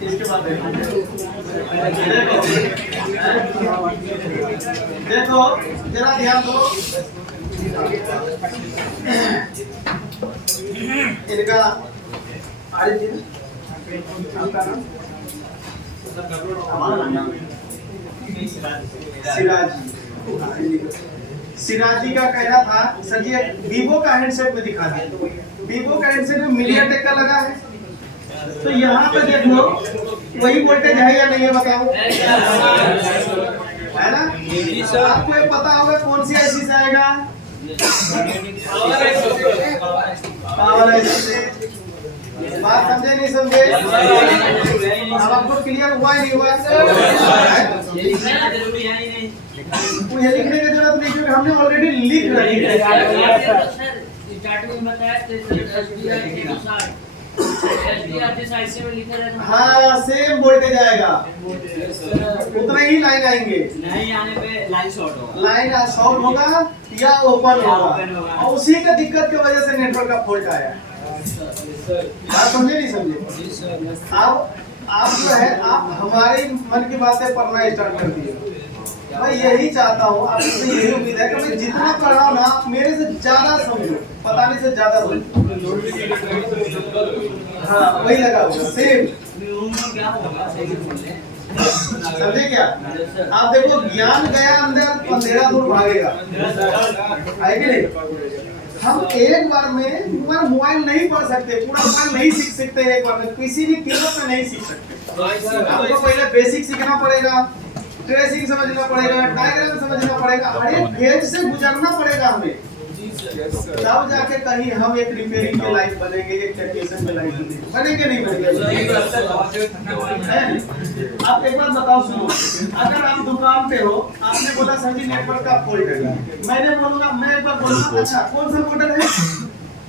इसके बाद देखो जरा ध्यान दो इनका सिराजी का कहना था सर जी वीवो का हैंडसेट में दिखा दिया। वीवो का हैंडसेट में मीडियाटेक का लगा है तो यहाँ पे देख लो वही वोल्टेज है या नहीं है बताओ है ना? आपको ये पता होगा कौन सी ऐसी से आएगा पावर ऐसी से। बात समझे नहीं समझे? अब आपको क्लियर हुआ ही नहीं हुआ? मुझे लिखने की जरूरत नहीं क्योंकि हमने ऑलरेडी लिख रखी है। हाँ सेम वोल्टेज आएगा उतना ही लाइन आएंगे नहीं आने पे लाइन शॉर्ट होगा लाइन शॉर्ट होगा या ओपन होगा और उसी का दिक्कत की वजह से नेटवर्क का फॉल्ट आया। बात समझे नहीं समझे? आप जो है आप हमारे मन की बातें पढ़ना स्टार्ट कर दिए। मैं यही चाहता हूँ आपसे यही उम्मीद है कि मैं जितना पढ़ाऊँ ना आप मेरे से ज्यादा समझो बताने से ज्यादा समझो। हाँ वही लगा सेम समझे क्या? आप देखो ज्ञान गया अंदर अंधेरा दूर भागेगा है कि नहीं? हम एक बार में पूरा मोबाइल नहीं पढ़ सकते पूरा मोबाइल नहीं सीख सकते एक बार में किसी भी कीमत में नहीं सीख सकते। आपको पहले बेसिक सीखना पड़ेगा ट्रेसिंग समझना पड़ेगा डायग्राम समझना पड़ेगा हर एक फेज से गुजरना पड़ेगा हमें तब जाके कहीं हम एक रिपेयरिंग के लाइफ बनेंगे एक टेक्नीशियन के लाइफ बनेंगे नहीं बनेंगे। आप एक बात बताओ सुनो अगर आप दुकान पे हो आपने बोला सर जी नेटवर्क का फॉल्ट है मैंने बोलूंगा मैं एक बार बोलूंगा अच्छा कौन सा मॉडल है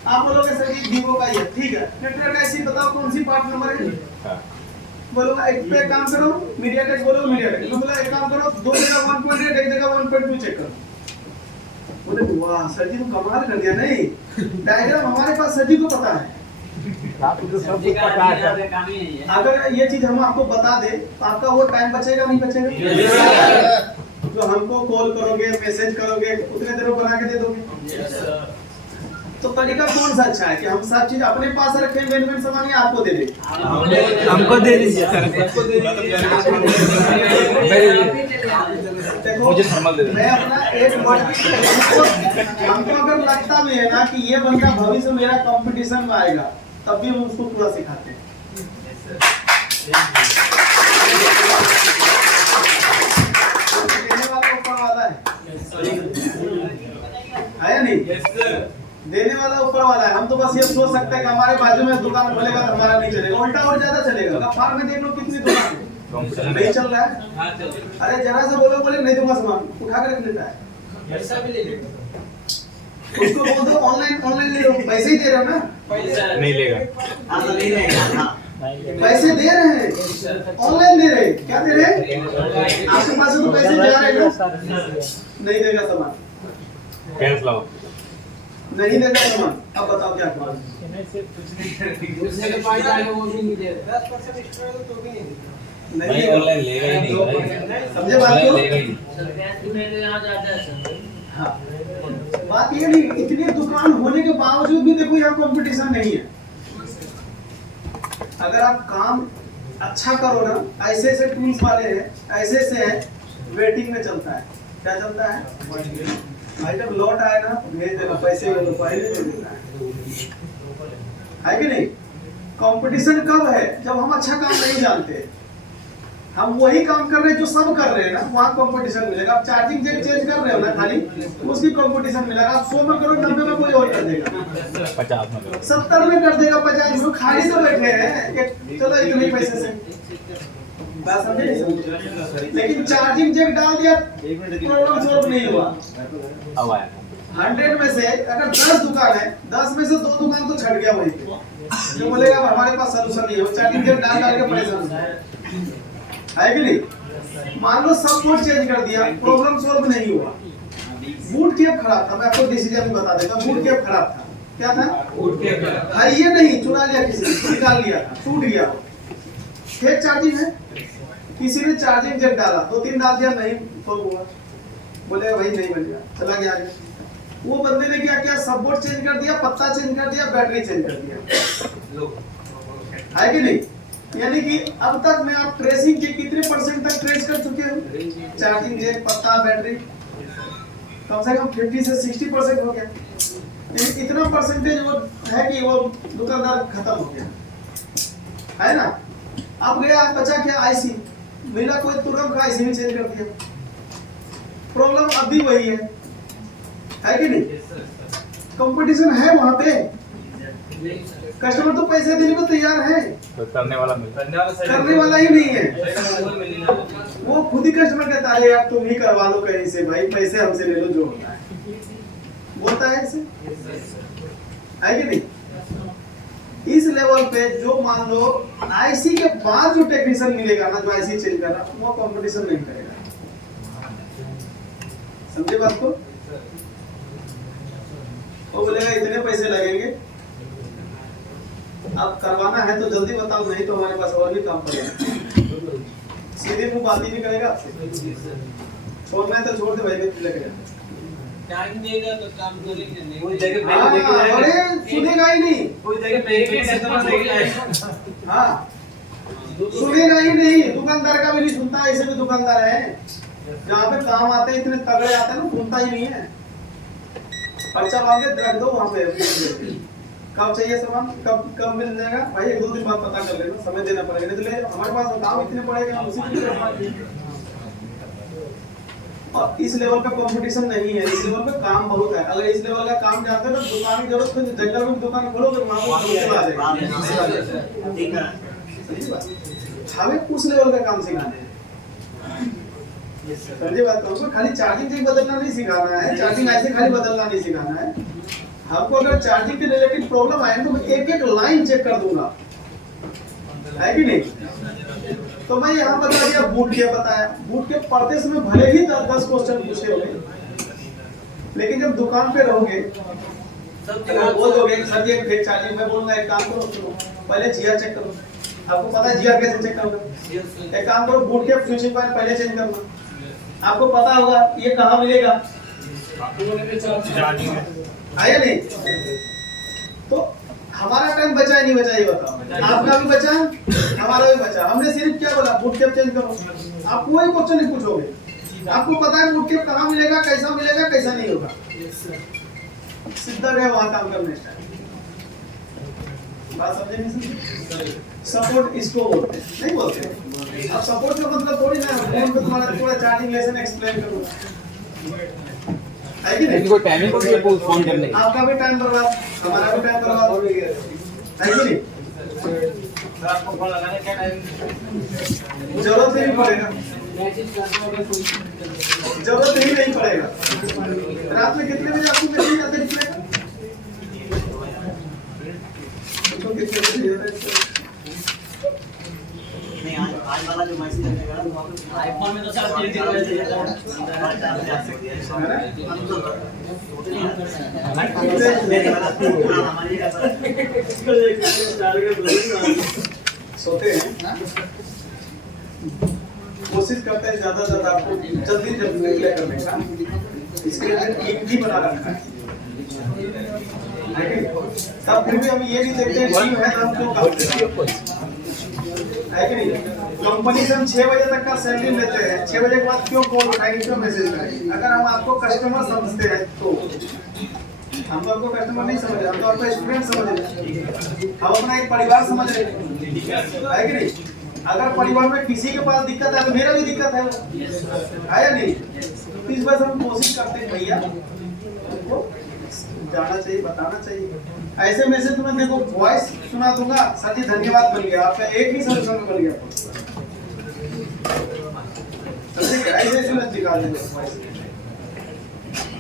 आप बोलोगे सर जी वीवो का ये ठीक है नेटवर्क ऐसी बताओ कौन सी पार्ट नंबर है बोलूंगा एक पे काम करो मीडियाटेक बोलो मीडियाटेक मैं बोला एक काम करो दो जगह 1.8 एक जगह 1.2 चेक करो बोले वाह सर जी तो कमाल कर दिया नहीं डायग्राम हमारे पास सर जी को पता है अगर ये चीज हम आपको बता दे तो आपका वो टाइम बचेगा नहीं बचेगा जो हमको कॉल करोगे मैसेज करोगे उतने देर में बना के दे दोगे तो तरीका कौन सा अच्छा है कि हम सब चीज अपने पास रखें मेन सामान या आपको दे दें हमको दे दीजिए मुझे थर्मल दे दे। मैं अपना एक वर्ड हमको अगर लगता भी है ना कि ये बंदा भविष्य में मेरा कंपटीशन में आएगा तब भी हम उसको पूरा सिखाते हैं। देने वाला ऊपर वाला है नहीं देने वाला ऊपर वाला है। हम तो बस ये सोच सकते हैं कि हमारे बाजू में दुकान खोलेगा तो हमारा नहीं चलेगा उल्टा और ज्यादा चलेगा। फार्म में देख लो कितनी दुकान नहीं चल रहा है। हाँ चल अरे जरा से बोलो, बोले नहीं दूंगा सामान, उठा कर रख लेता है। पैसा भी ले लेगा। उसको बोल दो ऑनलाइन ले लो, पैसे ही दे रहे हो ना, नहीं लेगा। पैसे दे रहे हैं, ऑनलाइन दे रहे हैं, क्या दे रहे हैं? आपके पास से तो पैसे जा रहे हैं ना, नहीं देगा सामान, कैश लाओ। नहीं देगा सामान। अब बताओ क्या करो? दूसरे के पास जाएगा वो भी नहीं दे रहा। 10% एक्स्ट्रा तो भी नहीं देगा। भाई नहीं ऑनलाइन लेगा ही नहीं भाई। समझे बात ऑनलाइन को? लेगा ही नहीं। सरकार में तो यहाँ जाता है सर। हाँ, बात ये नहीं, इतनी दुकान होने के बावजूद भी देखो यहाँ कंपटीशन नहीं है। अगर आप काम अच्छा करो ना, ऐसे ऐसे टूल्स वाले हैं, ऐसे ऐसे हैं, वेटिंग में चलता है। क्या चलता है? भाई जब लौट आए ना भेज देना, पैसे ले लो, पहले दे देना है कि नहीं? कंपटीशन कब है? जब हम अच्छा काम नहीं जानते, हम वही काम कर रहे हैं जो सब कर रहे हैं ना, वहाँ कंपटीशन मिलेगा। आप चार्जिंग जैक चेंज कर रहे हो ना खाली, उसकी कंपटीशन मिलेगा। आप 100 में करो, 90 में कोई और कर देगा, 50 में करो। 70 में कर देगा, 50 में। खाली तो बैठे हैं कि चलो इतने पैसे से, बात समझे नहीं समझे? लेकिन चार्जिंग जैक डाल दिया, प्रॉब्लम सॉल्व नहीं हुआ। अब आया 100 में से अगर 10 दुकान है, 10 में से 2 दुकान तो छट गया वहीं पे। जो बोलेगा हमारे पास सलूशन नहीं है, वो चार्जिंग जैक डाल डाल के परेशान है कि नहीं? मान लो सब कोड चेंज कर दिया, प्रॉब्लम सॉल्व नहीं हुआ। बूट केप खराब था, मैं आपको डिसीजन बता देता हूँ। बूट केप खराब था, क्या था? हाँ, ये नहीं चुरा लिया किसी ने, निकाल लिया था, टूट गया। फेक चार्जिंग है, किसी ने चार्जिंग जैक डाला, 2-3 डाल दिया, नहीं सॉल्व हुआ। बोलेगा भाई नहीं बन गया, चला गया आगे। वो बंदे ने क्या किया? सब बोर्ड चेंज कर दिया, पत्ता चेंज कर दिया, बैटरी चेंज कर दिया, है कि नहीं? यानी कि अब तक में आप ट्रेसिंग के कितने % तक ट्रेस कर चुके हो? चार्जिंग जैक, पत्ता, बैटरी, कम से कम 50 से 60% हो गया। इतना परसेंटेज वो है कि वो दुकानदार खत्म हो गया, है ना? अब गया, बचा क्या? आईसी मिला, कोई तुरंत का आईसी भी चेंज कर दिया। प्रॉब्लम अब भी वही है कि नहीं? कंपटीशन है वहां पे, कस्टमर तो पैसे देने को तैयार है, तो करने वाला ही नहीं है। वो खुद ही कस्टमर कहता है यार तुम ही करवा लो कहीं से, भाई पैसे हमसे ले लो, जो होता है बोलता है ऐसे, है कि नहीं? इस लेवल पे जो मान लो आईसी के बाद जो टेक्नीशियन मिलेगा ना, जो आईसी चेंज कर रहा, वो कंपटीशन नहीं करेगा। समझे बात को? वो बोलेगा इतने पैसे लगेंगे, अब करवाना है तो जल्दी बताओ, नहीं तो हमारे पास और भी काम पड़ेगा। सीधे मुंह बात ही नहीं करेगा आपसे। छोड़ना है तो छोड़ दे भाई, लगेगा टाइम देगा तो काम करेंगे नहीं। कोई जगह अरे सुनेगा ही नहीं, कोई जगह हाँ सुनेगा ही नहीं। दुकानदार का भी नहीं सुनता, ऐसे भी दुकानदार है जहाँ पे काम आते हैं, इतने तगड़े आते हैं ना, सुनता ही नहीं है। पर्चा मांगे रख दो वहाँ पे, कब चाहिए सामान, कब मिल जाएगा भाई, 1-2 दिन बाद पता कर लेना, समय देना पड़ेगा, नहीं तो ले हमारे पास काम इतने पड़ेंगे, हम उसी के। और इस लेवल पे कंपटीशन नहीं है, इस लेवल पे काम बहुत है। अगर इस लेवल का काम जानते हो तो दुकान की जरूरत नहीं, जंगल में दुकान खोलोगे वहाँ पर आ जाएगा। हमें उस लेवल का काम सिखाना है, समझे बात को? खाली चार्जिंग जैक बदलना नहीं सिखाना है, चार्जिंग ऐसे खाली बदलना नहीं सिखाना है। हमको अगर चार्जिंग के रिलेटेड प्रॉब्लम आए तो मैं एक लाइन चेक कर दूंगा, है कि नहीं? तो मैं यहाँ बता दिया, बूट केप बताया। बूट केप पढ़ते समय भले ही 10 क्वेश्चन पूछे होंगे, लेकिन जब दुकान पे रहोगे बोल दोगे सर ये फेक चार्जिंग, मैं बोलूंगा एक काम करो, पहले जीआर चेक करो। आपको पता है जीआर कैसे चेक करोगे? एक काम करो, बूट केप स्विचिंग पॉइंट पहले चेंज करना, आपको पता होगा ये कहाँ मिलेगा, आया नहीं? तो हमारा टाइम बचा है नहीं बचा, ये बताओ। आपका भी बचा, हमारा भी बचा। हमने सिर्फ क्या बोला, बूट केप चेंज करो। आप कोई क्वेश्चन नहीं पूछोगे, आपको पता है बूट केप कहाँ मिलेगा, कैसा मिलेगा, कैसा नहीं होगा, सीधा गए वहां काम करने स्टार्ट। बात समझे नहीं समझे? सपोर्ट इसको बोलते हैं, नहीं बोलते। अब सपोर्ट का मतलब थोड़ी ना फोन पे तुम्हारा पूरा चार्जिंग लेसन एक्सप्लेन करूंगा, है कि नहीं? इनको टाइमिंग को भी फोन करने की। आपका भी टाइम बर्बाद, हमारा भी टाइम बर्बाद, है कि नहीं? जरूरत ही नहीं पड़ेगा, जरूरत ही नहीं पड़ेगा। रात में कितने बजे आपको मैसेज आते दिखेगा? तो कितने बजे आता है? नहीं, आज वाला जो मैसेज आएगा वो आईफोन में तो सब चीजें है ना? सोते हैं, कोशिश करते हैं ज्यादा ज्यादा आपको जल्दी जल्दी रिप्लाई करने का, इसके लिए एक भी बना रखा है। लेकिन तब फिर भी हम ये नहीं देखते हैं टीम है तो हम क्यों काम करते है कि नहीं? कंपनी से हम 6 बजे तक का सैलरी लेते हैं, 6 बजे के बाद क्यों कॉल उठाएंगे, क्यों मैसेज करेंगे? अगर हम आपको कस्टमर समझते हैं तो हम तो आपको कस्टमर नहीं समझ रहे, हम तो आपको स्टूडेंट समझ रहे हैं, हम अपना एक परिवार समझ रहे हैं, है कि नहीं? अगर परिवार में किसी के पास दिक्कत है तो मेरा भी दिक्कत है या नहीं? तो इस वजह से हम कोशिश करते हैं भैया तो जाना चाहिए, बताना चाहिए। ऐसे मैसेज तुम्हें देखो वॉइस सुना दूंगा, सर जी धन्यवाद बन गया, आपका एक ही सोल्यूशन बन गया। ऐसे एसएमएस निकाल देंगे,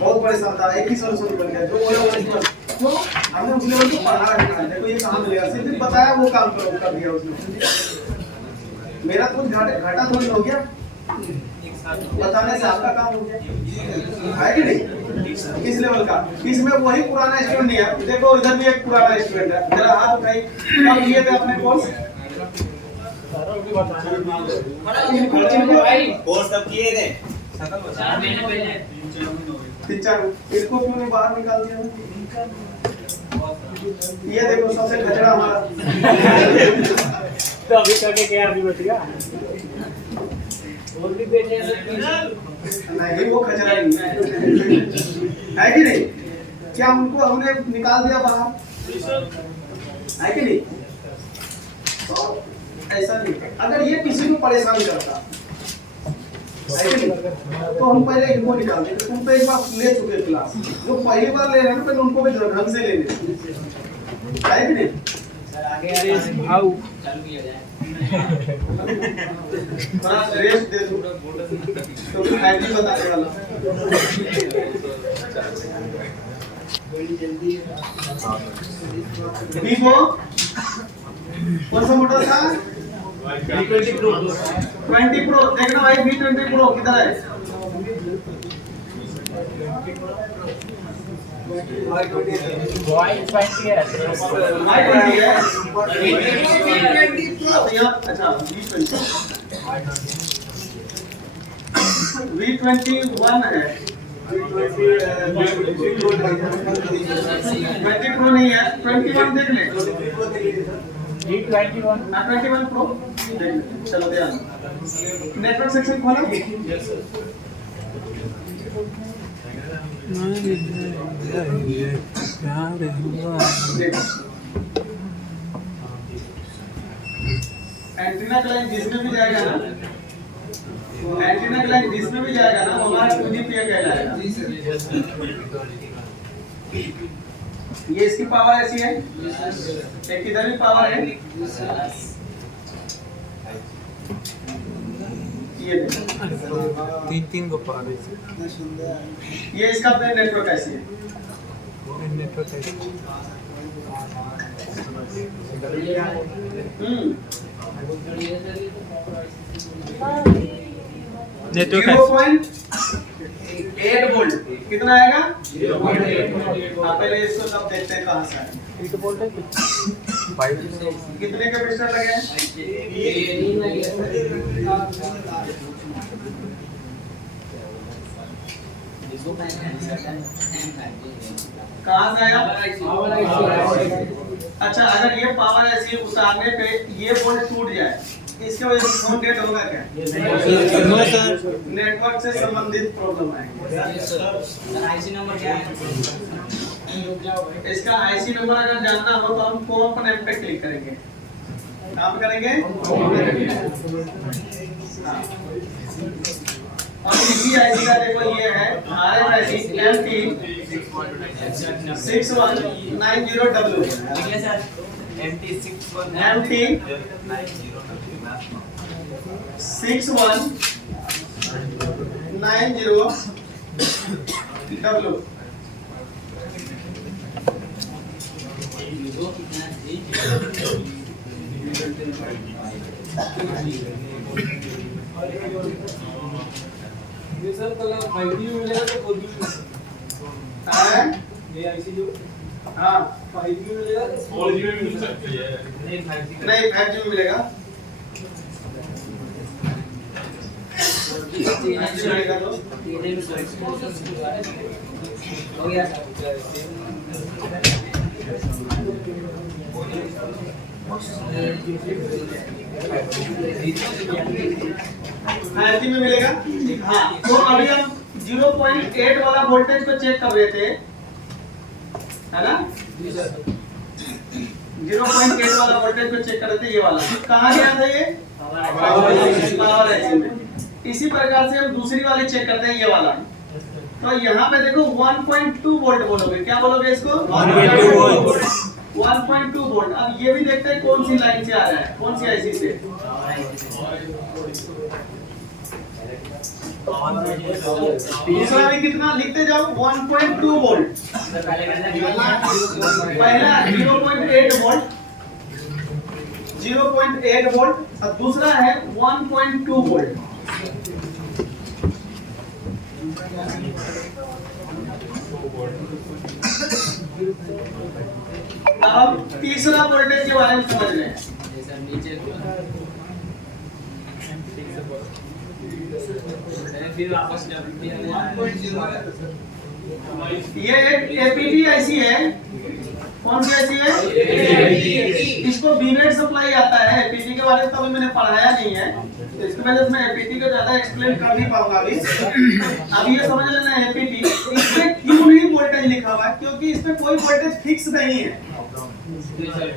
बहुत परेशान था, एक ही सोल्यूशन बन गया, जो बोला वो हमने उस लेवल को पढ़ा रखा है। देखो ये कहाँ मिलेगा, सिर्फ बताया वो काम करो, कर दिया उसने। मेरा कुछ घाटा थोड़ी हो गया, बताने से आपका काम हो गया, है कि नहीं? किस लेवल का? इसमें वही पुराना स्टूडेंट नहीं है, देखो इधर भी एक पुराना स्टूडेंट है, मेरा हाथ उठाई, कब लिए थे अपने कोर्स? कोर्स कब किए थे? 4 महीने पहले। 3-4 इसको क्यों नहीं बाहर निकाल दिया? ये देखो सबसे खचड़ा हमारा तो अभी करके क्या अभी बच गया? और भी बेचे नहीं, वो खचड़ा नहीं है कि नहीं? क्या उनको हमने निकाल दिया बाहर, है कि नहीं? तो ऐसा नहीं, अगर ये किसी को परेशान करता है कि नहीं, तो हम पहले इनको निकाल देते। तुम तो एक बार ले चुके क्लास, जो पहली बार ले रहे हैं पहले उनको भी ढंग से ले लेते, है कि नहीं? आओ चालू किया जाए। थोड़ा रेस्ट दे दो तो आईडी बताने वाला। वीवो कौन सा मॉडल था? V20 Pro। 20 प्रो देखना भाई, V20 प्रो किधर है? वॉइस 20 है। I20 है। अच्छा V21 है। 20 प्रो नहीं है, 21 देख ले। G21 21 प्रो देख ले, चलो ध्यान। नेटवर्क सेक्शन खोलो। एंटीना क्लाइंट जिसमें भी जाएगा ना, एंटीना क्लाइंट जिसमें भी जाएगा ना, वो हमारा 2GPA कहलाएगा। ये इसकी पावर ऐसी है, एक इधर भी पावर है, ये तीन को पार है। ये इसका अपने नेटवर्क ऐसी है। नेटवर्क 0.8 वोल्ट कितना आएगा? 0.8। पहले इसको सब देखते हैं कहाँ से आएगा। कितने कैपेसिटर लगे हैं? कहाँ से आया? अच्छा, अगर ये पावर ऐसी उतारने पे ये वोल्ट टूट जाए, इसके वजह से फोन डेड होगा क्या? नेटवर्क से संबंधित प्रॉब्लम आएगी। आईसी नंबर क्या है? इसका आईसी नंबर अगर जानना हो तो हम कोऑप ऐप पे क्लिक करेंगे, काम करेंगे। और इसी आईसी का देखो ये है RFID MT 6190W। MT 6190W। ये सर कल 5G में मिलेगा तो 4G में है? ये IC जो हाँ 5G में मिलेगा तो 4G में मिल सकती है। नहीं 5G नहीं 5G में मिलेगा। 5G मिलेगा तो हो गया। 5G में मिलेगा। हाँ तो अभी हम 0.8 वाला वोल्टेज को चेक कर रहे थे, है ना? 0.8 वाला वोल्टेज को चेक कर रहे थे, ये वाला कहाँ गया था ये? पावर IC में। इसी प्रकार से हम दूसरी वाली चेक करते हैं, ये वाला। तो यहाँ पे देखो 1.2 वोल्ट बोलोगे, क्या बोलोगे इसको? 1.2 वोल्ट। अब ये भी देखते हैं कौन सी लाइन से आ रहा है, कौन सी IC से। दूसरा भी कितना लिखते जाओ, 1.2 वोल्ट। पहला 0.8 वोल्ट, 0.8 वोल्ट और दूसरा है 1.2 वोल्ट। अब तीसरा वोल्टेज के बारे में समझ रहे हैं। ये एक APT IC है। कौन सी IC है? इसको बीनेट सप्लाई आता है। APT के बारे में तो अभी मैंने पढ़ाया नहीं है, इसकी वजह से मैं APT को ज्यादा एक्सप्लेन कर नहीं पाऊंगा अभी। अब ये समझ लेना APT इसमें क्यों नहीं वोल्टेज लिखा हुआ है, क्योंकि इसमें कोई वोल्टेज फिक्स नहीं है।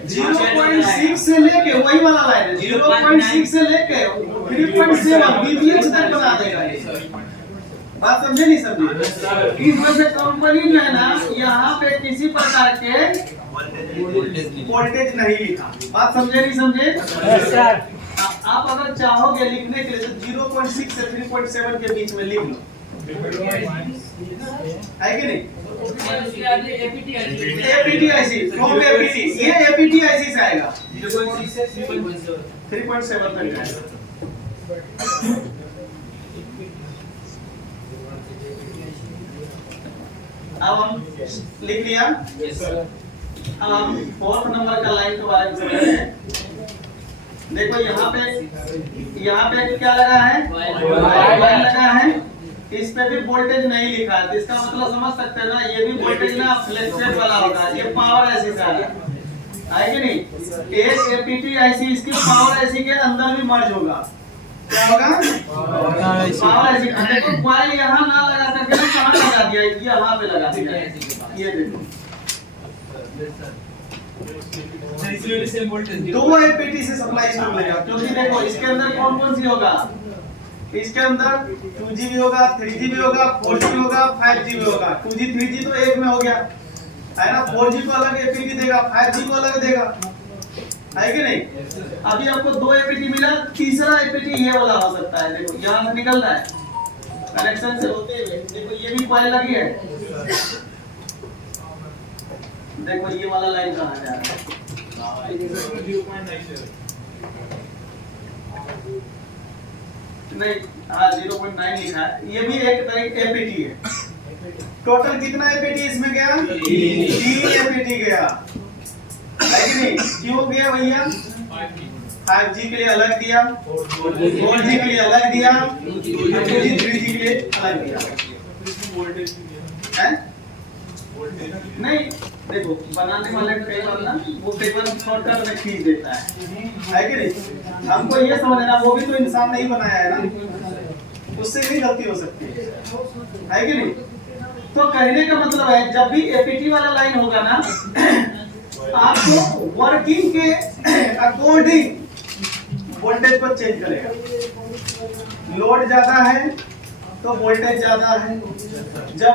0.6 से लेके वही वाला लाइन है, 0.6 से लेके 3.7 BPH तक बना देगा ये। बात समझे नहीं समझे? इस वजह से कंपनी जो है ना, यहाँ पे किसी प्रकार के वोल्टेज नहीं लिखा। बात समझे नहीं समझे? आप अगर चाहोगे लिखने के लिए तो 0.6 से 3.7 के बीच में लिख लो, है कि नहीं? APT IC फ्रॉम APT, ये APT IC से आएगा 3.7 तक जाएगा। अब हम लिख लिया। अब हम 4th नंबर का लाइन के बारे में समझ रहे हैं। देखो यहाँ पे क्या लगा है? वायर लगा है। इस पे भी वोल्टेज नहीं लिखा है, तो इसका मतलब समझ सकते हैं ना, ये भी वोल्टेज ना फ्लैक्चुएट वाला होगा। ये पावर IC से आ रहा है कि नहीं? एक APT IC इसकी पावर IC के अंदर भी मर्ज होगा। क्या होगा? Power IC। देखो वायर यहाँ ना लगा करके ना कहाँ लगा दिया? यहाँ पे लगा दिया। ये देखो दो APT से सप्लाई इसको मिलेगा, क्योंकि देखो इसके अंदर कौन सी होगा? इसके अंदर 2G भी होगा, 3G भी होगा, 4G भी होगा, 5G भी होगा। 2G 3G तो एक में हो गया, है ना? 4G को अलग APT देगा, 5G को अलग देगा, है कि नहीं? अभी आपको 2 APT मिला, तीसरा APT ये वाला हो सकता है। देखो यहाँ से निकल रहा है कनेक्शन से होते हुए। देखो ये भी कॉइल लगी है। देखो ये वाला लाइन कहाँ जा रहा है? नहीं, हाँ 0.9 लिखा है। ये भी एक तरह की APT है। टोटल कितना APT इसमें गया? 3 APT गया, है कि नहीं? क्यों गया भैया? 5G के लिए अलग दिया, 4G के लिए अलग दिया, 2G 3G के लिए अलग दिया। है? नहीं, देखो बनाने वाले कई बार ना वो पेपर शॉर्टकट में खींच देता है कि नहीं? हमको ये समझना, वो भी तो इंसान नहीं बनाया है ना, उससे भी गलती हो सकती है कि नहीं? तो कहने का मतलब है जब भी APT वाला लाइन होगा ना, आपको वर्किंग के अकॉर्डिंग वोल्टेज को चेंज करेगा। लोड ज्यादा है तो वोल्टेज ज्यादा है, जब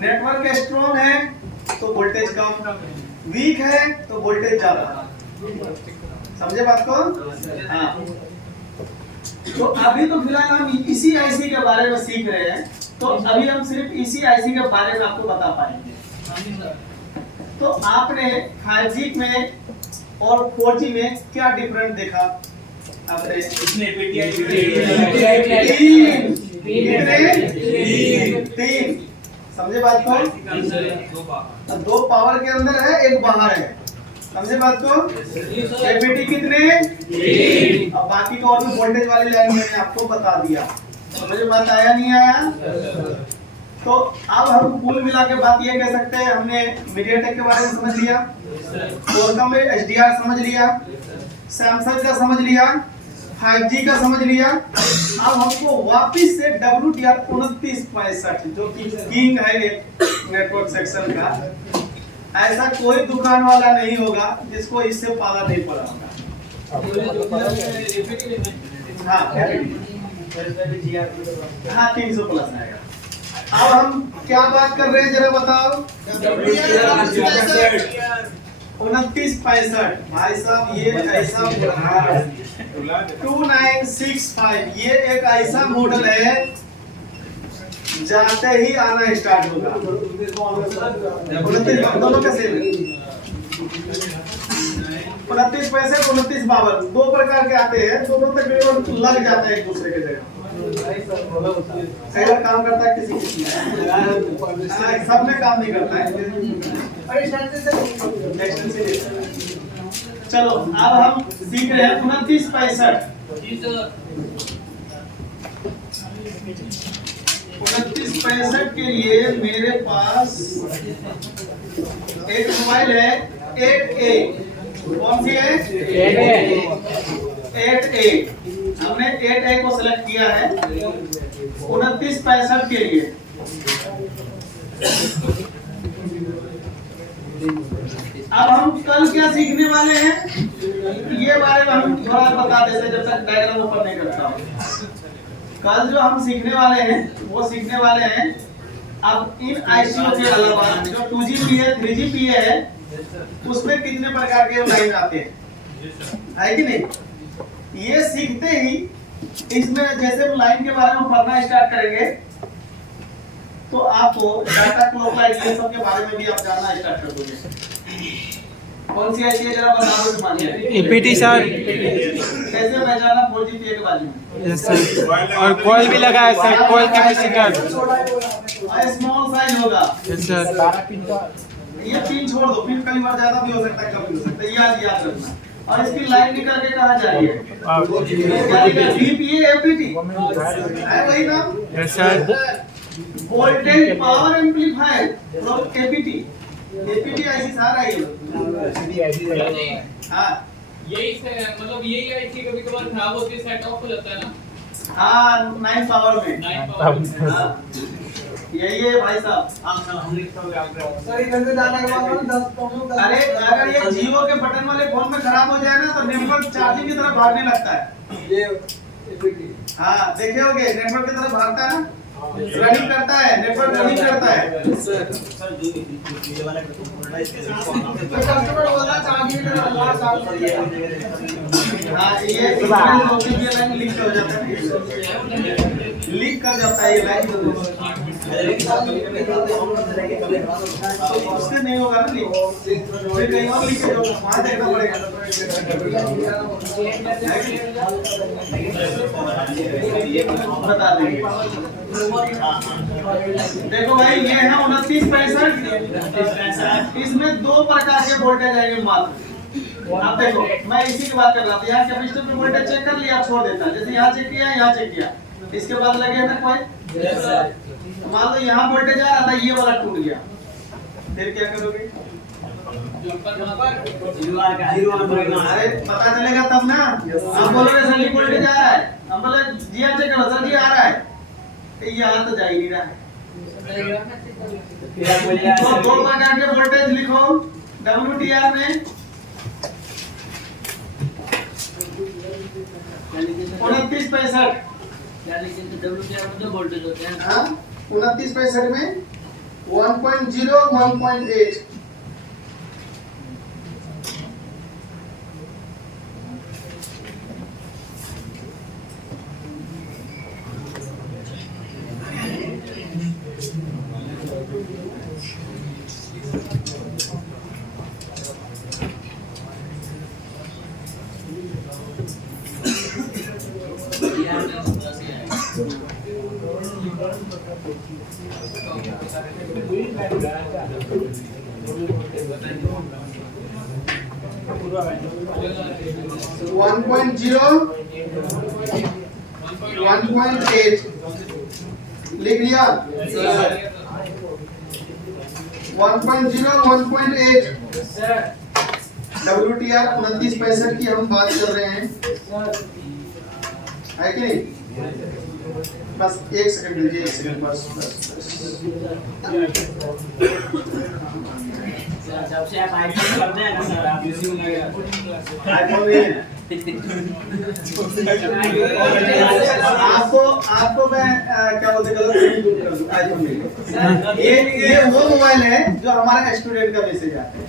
नेटवर्क स्ट्रॉन्ग है तो वोल्टेज कम, वीक है तो वोल्टेज ज्यादा। समझे बात को? हाँ। तो अभी तो फिलहाल हम इसी आईसी के बारे में सीख रहे हैं, तो अभी हम सिर्फ इसी आईसी के बारे में आपको बता पाएंगे। तो आपने 5G में और 4G में क्या डिफरेंस देखा? आपने तीन समझे बात को? दो पावर के अंदर है, एक बाहर है, समझे बात को? एपीटी कितने? अब बाकी तो और भी वोल्टेज वाली लाइन मैंने आपको बता दिया। समझे बात आया नहीं आया? तो अब हम कुल मिला के बात ये कह सकते हैं, हमने मीडियाटेक के बारे में समझ लिया, कोलकम में एचडीआर समझ लिया, सैमसंग का समझ लिया, 5G का समझ लिया। अब हमको वापस से WTR 2965 जो कि किंग है नेटवर्क सेक्शन का, ऐसा कोई दुकान वाला नहीं होगा जिसको इससे पाला नहीं पड़ा होगा। हाँ 300 प्लस आएगा। अब हम क्या बात कर रहे हैं जरा बताओ? 2965 भाई साहब, ये ऐसा 2965 ये एक ऐसा मॉडल है जाते ही आना स्टार्ट होगा। 29 दोनों का सेम है, 2965 2952 दो प्रकार के आते हैं, दोनों तकरीबन लग जाते हैं एक दूसरे के जगह। कई काम करता है किसी सब में काम नहीं करता है। चलो अब हम सीख रहे हैं 2965। 2965 के लिए मेरे पास एक मोबाइल है 8A। कौन सी है? 8A। हमने 8A को सिलेक्ट किया है 2965 के लिए। अब हम कल क्या सीखने वाले हैं ये बारे में हम थोड़ा बता देते जब तक डायग्राम ऊपर नहीं करता हूं। कल जो हम सीखने वाले हैं वो सीखने वाले हैं अब इन आईसीयू के अलावा जो 2G है 3G है उसमें कितने प्रकार के लाइन आते हैं, है कि नहीं? ये सीखते ही इसमें जैसे हम लाइन के बारे में पढ़ना स्टार्ट करेंगे तो आपको डाटा क्लॉक लाइन ये सब के बारे में भी आप जानना स्टार्ट कर दोगे। कौन सी आईसी है जरा बता दो मानिए? APT sir. कैसे पहचाना 4G के बाजू में? यस सर, और कॉइल भी लगा है sir, coil capacitor small size होगा। Yes sir. ये पिन छोड़ दो, पिन कई बार ज्यादा भी हो सकता है, कम भी हो सकता है, याद रखना। और इसकी लाइन निकल के कहां जा रही है? बीपीए एपीटी है वही नाम? Yes sir. Voltage power amplifier from APT. APT IC सारा है ये। हां यही से मतलब यही आईसी कभी कभार खराब होती है, सेट ऑफ हो जाता है ना। हां 9 पावर में। 9 पावर हां यही है भाई साहब। सर इधर से जाना के बाद 10 पौनों। अरे अगर ये जियो के बटन वाले फोन में खराब हो जाए ना तो नेटवर्क चार्जिंग की तरफ भागने लगता है। ये एपीटी हाँ देखे होगे, नेटवर्क की तरफ भागता है, रनिंग करता है, नेटवर्क रनिंग करता है। कस्टमर बोला चार्जिंग में अल्लाह साहब। हाँ ये लाइन लीक हो जाता है, लीक कर जाता है ये लाइन। उससे नहीं होगा ना लीक, फिर कहीं और लीकेज होगा, वहाँ देखना पड़ेगा। बता देंगे। देखो भाई ये है 2965। इसमें दो प्रकार के वोल्टेज आएंगे मात्र। आप देखो मैं इसी की बात कर रहा था, यहाँ कैपेसिटर पे वोल्टेज चेक कर लिया, छोड़ देता, जैसे यहाँ चेक किया यहाँ चेक किया, इसके बाद लगे ना कोई। मान लो यहाँ वोल्टेज आ रहा था, ये वाला टूट गया, फिर क्या करोगे? अरे पता चलेगा तब ना। हम बोलोगे सर ये वोल्टेज आ रहा है, हम बोले जी हाँ चेक करो सर जी आ रहा है, यहाँ तो जा ही नहीं रहा है। तो दो प्रकार के वोल्टेज लिखो WTR में। 2965 वोल्टेज होते हैं। हाँ 2965 में 1.0 1.8 वन पॉइंट जीरो 1.8 लिख लिया 1.0 1.8 WTR 29.65 की हम बात कर रहे हैं है कि नहीं? बस एक सेकंड दीजिए, एक सेकंड बस जब से आप आईफोन करते हैं ना सर, आप इसी में आईफोन नहीं है आपको मैं क्या बोलते गलत आईफोन नहीं, ये वो मोबाइल है जो हमारा स्टूडेंट का मैसेज आता है,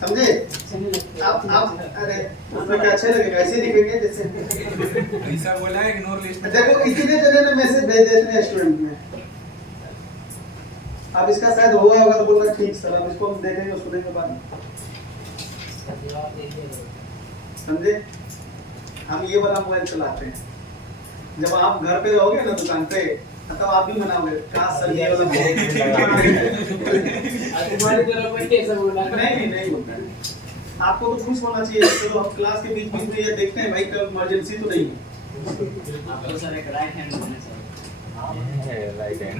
समझे? आप अरे उसमें क्या अच्छे लगेगा, ऐसे दिखेंगे जैसे ऐसा बोला है इग्नोर लिस्ट। देखो इतने जने ने मैसेज भेज देते हैं स्टूडेंट में। अब इसका शायद हुआ होगा तो बोलना ठीक सर, अब इसको हम देखेंगे सुनेंगे बाद में, समझे? हम ये वाला मोबाइल चलाते हैं, जब आप घर पे रहोगे ना दुकान पे तब आप भी मनाओगे क्या सर ये वाला तुम्हारी तरफ में कैसे बोला? नहीं बोलता है। आपको तो खुश होना चाहिए, चलो हम क्लास के बीच में ये देखते हैं भाई कब इमरजेंसी तो नहीं है। आपको सर एक राइट हैंड है सर, राइट हैंड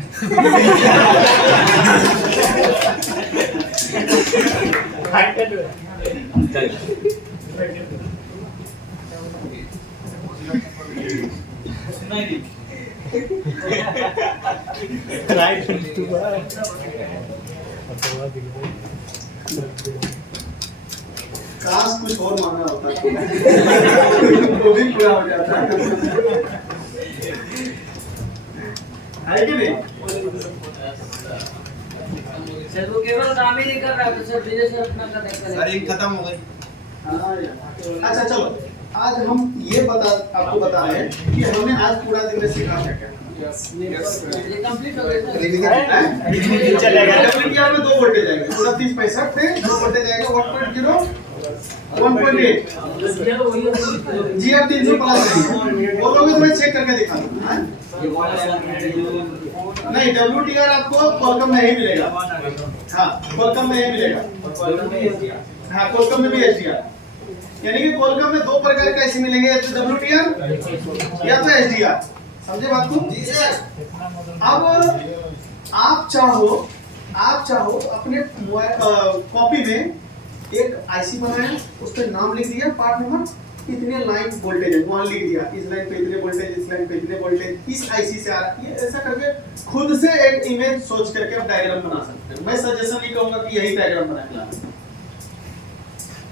काश कुछ और मांगा होता तो भी पूरा हो जाता है कि नहीं? सर वो केवल काम ही नहीं कर रहा तो सर विजय सर अपना कर रहे हैं। सर इन खत्म हो गई। हाँ यार। अच्छा चलो आज हम ये आपको बता रहे हैं कि हमने आज पूरा दिन में सीखा क्या ये कंप्लीट हो गया सर। चलेगा WTR में 2 वोल्टेज आएंगे, 29.65 थे 2 वोल्टेज आएगा 1.0 1.8 GR 300 प्लस बोलोगे तो मैं चेक करके दिखा दूंगा। नहीं WTR आपको कोलकम में ही मिलेगा, हाँ कोलकम में ही मिलेगा, हाँ कोलकम में भी HDR, यानी कि कोलकम में 2 प्रकार के ऐसे मिलेंगे, या तो WTR या तो HDR, समझे बात को? जी सर। अब आप चाहो अपने कॉपी में एक आईसी बनाया, उस पर नाम लिख दिया, पार्ट नंबर, इतने लाइन वोल्टेज है, वहां लिख दिया इस लाइन पे इतने वोल्टेज, इस लाइन पे इतने वोल्टेज, इस आईसी से आ रहा है, ये ऐसा करके खुद से एक इमेज सोच करके आप डायग्राम बना सकते हैं। मैं सजेशन नहीं करूंगा कि यही डायग्राम बना के लाना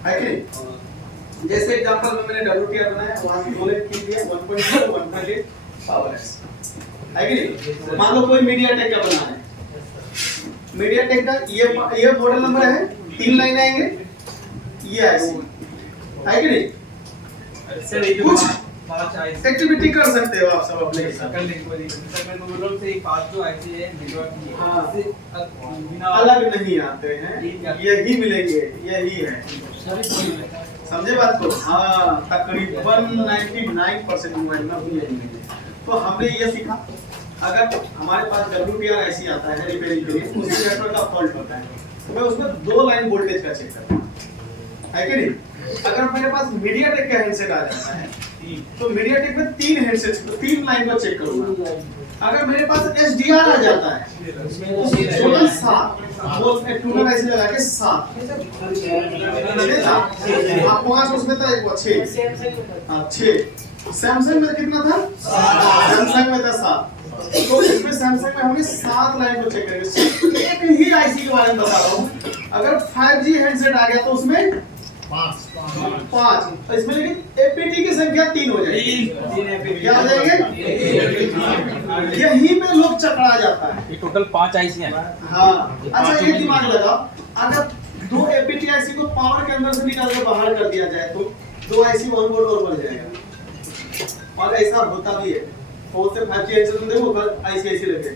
है कि नहीं? जैसे एग्जांपल में मैंने WTR बनाया, वहां से बोले कि दिया 1.0 1.8 पावर है कि नहीं? मान लो कोई मीडियाटेक का बनाना है, मीडियाटेक का ये मॉडल नंबर है, 3 लाइन आएंगे, ये आईसी है कि नहीं? सर कुछ 5 आईसी एक्टिविटी कर सकते हो आप सब अपने हिसाब कर लेंगे। सर मैं बोल रहा हूं से 5 जो आईसी है हाँ। से बिना अलग नहीं आते हैं, यही मिलेंगे, यही है, समझे बात को? हाँ तकरीबन 99% मोबाइल में भी यही मिलेंगे। तो हमने ये सीखा, अगर हमारे पास WTR ऐसी आता है रिपेयरिंग के लिए, उसी नेटवर्क का फॉल्ट होता है, तो मैं उसमें 2 लाइन वोल्टेज का चेक करता हूं, है कि नहीं? अगर मेरे पास मीडियाटेक का हैंडसेट आ जाता है तो मीडियाटेक में 3 हैंडसेट 3 लाइन को चेक करूंगा। अगर मेरे पास HDR आ जाता है तो टोटल 7 वो टोटल ऐसे लगा के 7 आप 5 उसमें था, एक 6 हां 6 सैमसंग में कितना था? सैमसंग में था 7, तो इसमें सैमसंग में हमने 7 लाइन को चेक करेंगे। एक ही आईसी के बारे में बता रहा हूं, अगर 5G हैंडसेट आ गया तो उसमें 5 तो इसमें लेकिन एपीटी की संख्या 3 हो जाएगी, क्या हो जाएंगे? यहीं पे लोग चकरा जाता है। ये टोटल 5 आईसी हैं। हाँ अच्छा ये दिमाग लगाओ, अगर 2 एपीटी आईसी को पावर के अंदर से निकाल कर बाहर कर दिया जाए तो 2 आईसी ऑन बोर्ड और बढ़ जाएगा, और ऐसा होता भी है। 4 से 5G ऐसे तुम देखो आईसी ऐसी लगे,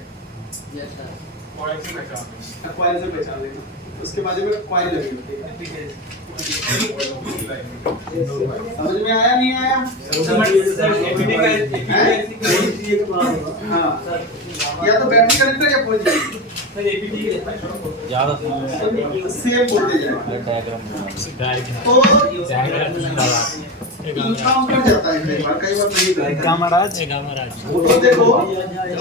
कॉइल से पहचान लेना, उसके बाद में कॉइल लगी होती है, समझ में आया नहीं आया? हाँ, या तो बैटरी कनेक्टर या फोन ज्यादा सेम वोल्टेज है। तो काम कर जाता है कई बार नहीं करता है। तो देखो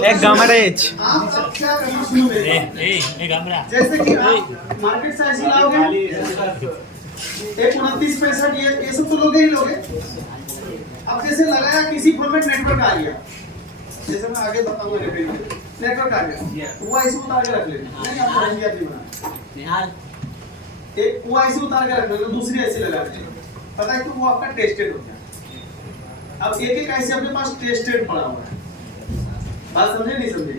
एक गामरेज आप सब क्या करना शुरू करेंगे, जैसे कि आप मार्केट से ऐसी लाओगे, एक 2965 ये सब तो लोगे ही लोगे। अब जैसे लगाया किसी फोन में नेटवर्क आ गया, जैसे मैं आगे बताऊंगा नेटवर्क आ गया, वो ऐसे उतार के रख लेना, नहीं आपको रंजिया नहीं बना, एक वो ऐसे उतार के रख लेना, दूसरी ऐसे लगा देना, पता है कि वो आपका टेस्टेड हो गया। अब एक एक ऐसे अपने पास टेस्टेड पड़ा हुआ है, बात समझे नहीं समझे?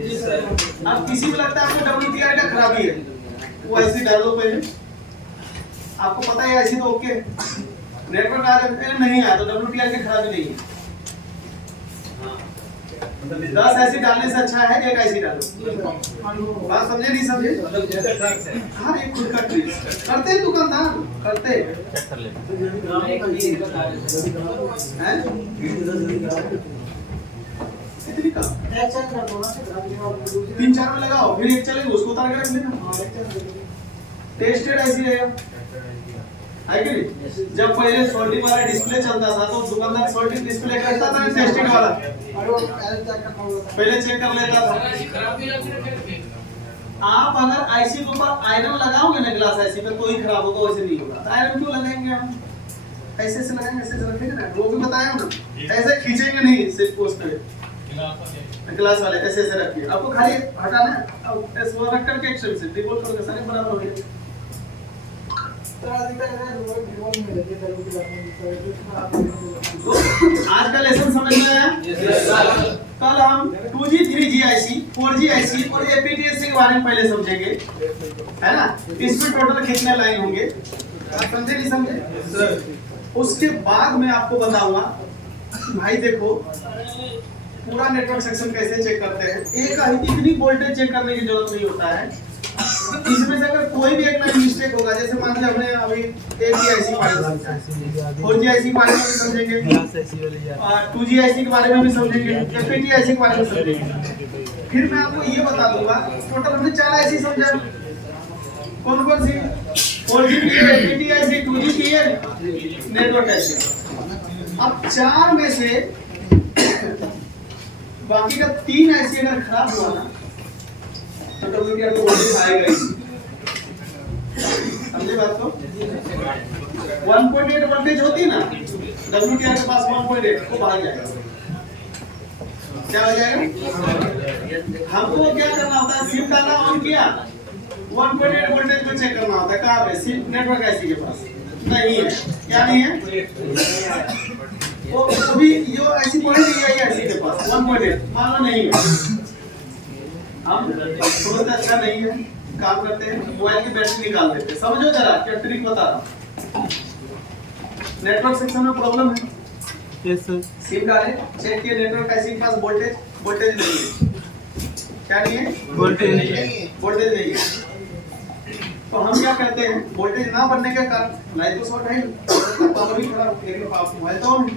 अब किसी को लगता है आपको WTR का खराबी है, वो ऐसे डाल दो पहले, आपको पता है ऐसे तो ओके, नेटवर्क आ जाए नहीं आया तो WTR की खराबी नहीं है। 10 ऐसी डालने से अच्छा है कि एक ऐसी डालो। बात समझे नहीं समझे? हाँ, ये खुद का ट्रिक करते हैं दुकानदार, करते हैं इतनी कम 3-4 में लगाओ, फिर एक चलेगा उसको उतार के रख लेना। टेस्टेड ऐसी है कि नहीं? जब पहले सॉल्टी वाला डिस्प्ले चलता था तो दुकानदार सॉल्टी डिस्प्ले करता था, टेस्टेड वाला पहले चेक कर लेता था। आप अगर आईसी के ऊपर आयरन लगाओगे ना ग्लास आईसी पे तो ही खराब होगा, वैसे नहीं होगा। तो आयरन क्यों लगाएंगे हम? ऐसे से लगाएंगे, ऐसे से रखेंगे ना, वो भी बताया ना, ऐसे खींचेंगे नहीं सिर्फ उस पे ग्लास वाले, ऐसे ऐसे रखिए, आपको खाली हटाना है, अब ऐसे वो रख करके एक्शन से डिवोल्ट करके सारे बराबर हो गए। आज का लेसन समझ में आया? कल हम 2G 3G IC 4G IC और APTS के बारे में पहले समझेंगे, है ना? इसमें टोटल कितने लाइन होंगे, आप समझे नहीं समझे? उसके बाद मैं आपको बताऊंगा भाई देखो पूरा नेटवर्क सेक्शन कैसे चेक करते हैं। एक इतनी वोल्टेज चेक करने की जरूरत नहीं होता है, इसमें से अगर कोई भी एक लाइन मिस्टेक होगा, जैसे मान लीजिए हमने अभी 1G IC के बारे में समझा, 4G IC के बारे में भी समझेंगे और 2G IC के बारे में भी समझेंगे, FPT IC के बारे में समझेंगे। फिर मैं आपको ये बता दूंगा टोटल हमने 4 IC समझा, कौन कौन सी? 4G FPT IC 2G network IC। अब 4 में से बाकी का 3 IC अगर खराब हुआ ना तो WTR को वोल्टेज आएगा ही। समझे बात को? 1.8 वोल्टेज होती ना, WTR के पास 1.8 को भाग जाएगा, क्या हो जाएगा? हमको क्या करना होता है, सिम डालना ऑन किया, 1.8 वोल्टेज को चेक करना होता है, कहाँ पे? सिम नेटवर्क आईसी के पास नहीं है, क्या नहीं है? वो अभी जो ऐसी पॉइंट नहीं है ऐसी के पास 1.8 मान लो नहीं है, हम थोड़ा अच्छा नहीं है, काम करते हैं मोबाइल की बैटरी निकाल देते हैं। समझो जरा क्या ट्रिक बता रहा हूं। नेटवर्क सेक्शन में प्रॉब्लम है, यस सर, सिम डाले, चेक किए नेटवर्क आईसी के पास वोल्टेज नहीं है, क्या नहीं है? वोल्टेज नहीं है। तो हम क्या करते हैं, वोल्टेज ना बनने के कारण लाइट तो शॉर्ट है, पावर भी खराब, लेकिन मोबाइल तो ऑन है,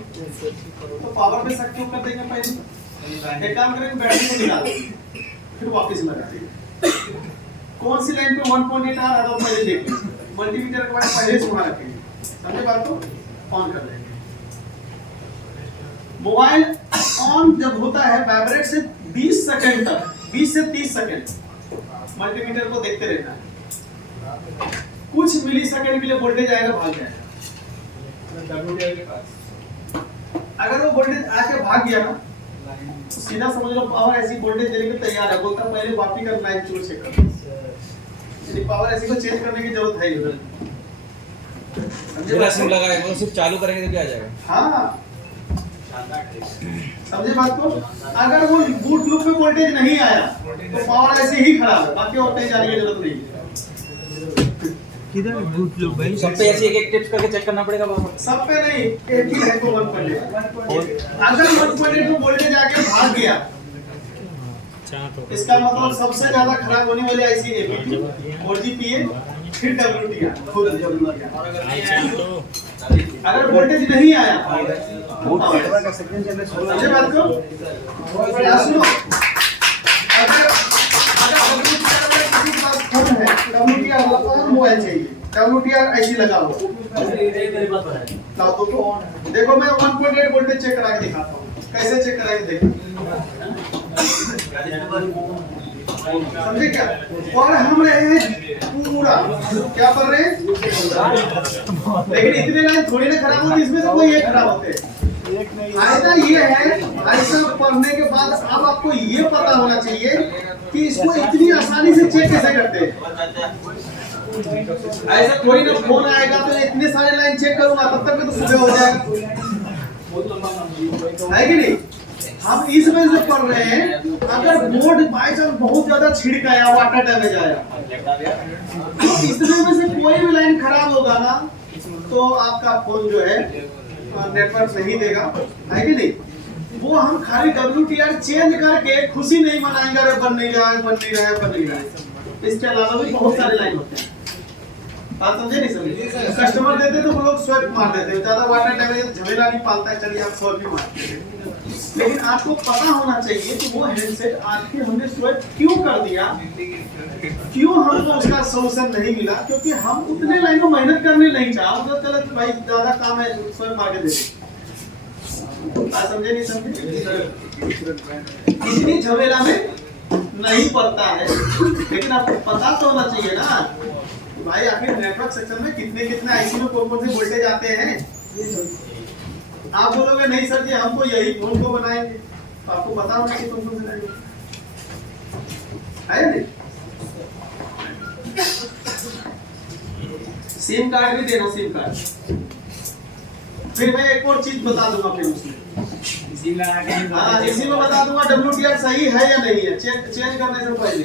तो पावर पे शक क्यों कर देंगे? पहले एक काम करेंगे, बैटरी को निकाल देंगे, फिर वापस लगा देंगे। कौन सी लाइन पे 1.8 आ रहा है पहले देख लें, मल्टीमीटर के बाद पहले से वहां रखेंगे, समझे बात को? ऑन कर लेंगे। मोबाइल ऑन जब होता है वाइब्रेट से 20 सेकंड तक, 20 से 30 सेकंड मल्टीमीटर को देखते रहना है, कुछ मिली सेकंड के लिए वोल्टेज आएगा, भाग जाएगा। WTR के पास अगर वो वोल्टेज आके भाग गया ना तो सीधा समझ लो पावर ऐसी वोल्टेज देने के तैयार है, बोलता पहले वापी का लाइन चूज चेक कर, यानी पावर ऐसी को चेंज करने की जरूरत है इधर। बिना सिम लगाए वो सिर्फ चालू करेंगे तो क्या आ जाएगा? हाँ, समझे बात को? अगर वो बूट लूप में वोल्टेज नहीं आया तो पावर ऐसे ही खराब है, बाकी और कहीं जाने की जरूरत नहीं है। किधर बूट लूप भाई? सब पे ऐसे एक टिप्स करके चेक करना पड़ेगा बाबा? सब पे नहीं, एक ही है तो 1.8। अगर 1.8 में वोल्टेज आके भाग गया इसका मतलब सबसे ज्यादा खराब होने वाली आईसी APT 4G PA फिर WTR, खुद WTR। अगर वोल्टेज नहीं आया समझे बात को? या सुनो, अगर किसी के पास फोन है WTR वाला और मोबाइल चाहिए, WTR ऐसी लगा हुआ तो देखो मैं 1.8 वोल्टेज चेक करा के दिखाता हूँ, कैसे चेक करा के देखो, समझे क्या? और हम रहे हैं पूरा क्या कर रहे हैं, लेकिन इतने लाइन थोड़ी ना खराब होती, इसमें से कोई एक खराब होते हैं। फायदा ये है ऐसा पढ़ने के बाद अब आपको ये पता होना चाहिए कि इसको इतनी आसानी से चेक कैसे करते हैं। ऐसा थोड़ी ना फोन आएगा तो इतने सारे लाइन चेक करूंगा तब तक तो सुबह हो जाएगा, है कि नहीं? हम इस वजह से पढ़ रहे हैं अगर बोर्ड बाई चांस बहुत ज्यादा छिड़क आया, वाटर डैमेज आया, तो इसमें में से कोई भी लाइन खराब होगा ना तो आपका फोन जो है नेटवर्क नहीं देगा, है कि नहीं? वो हम खाली WTR चेंज करके खुशी नहीं मनाएंगे, अरे बन नहीं रहा है, बन नहीं रहा है, बन नहीं रहा है। इसके अलावा भी बहुत सारे लाइन होते हैं, बात समझे नहीं समझे? कस्टमर देते तो वो लोग स्वैप मार देते हैं, ज्यादा वाटर डैमेज झमेला नहीं पालता है, चलिए आप स्वैप भी मारते हैं। लेकिन आपको पता होना चाहिए कि वो हैंडसेट आखिर हमने स्वैप क्यों कर दिया, क्यों हमको उसका सोल्यूशन नहीं मिला, क्योंकि हम उतने लाइन को मेहनत करने नहीं चाह, तो चलो भाई ज्यादा काम है स्वैप मार के दे दे। बात समझे नहीं समझे? इतनी झमेला में नहीं पड़ता है, लेकिन आपको पता तो होना चाहिए ना भाई आखिर नेटवर्क सेक्शन में कितने कितने आईसी में कौन कौन से वोल्टेज आते हैं। आप बोलोगे नहीं सर जी हम तो यही फोन को बनाएंगे, तो आपको पता होना चाहिए कौन कौन से लाएंगे, है नहीं? सिम कार्ड भी देना, सिम कार्ड। फिर मैं एक और चीज बता दूंगा, फिर उसमें हाँ इसी में बता दूंगा WTR सही है या नहीं है, चेंज करने से पहले,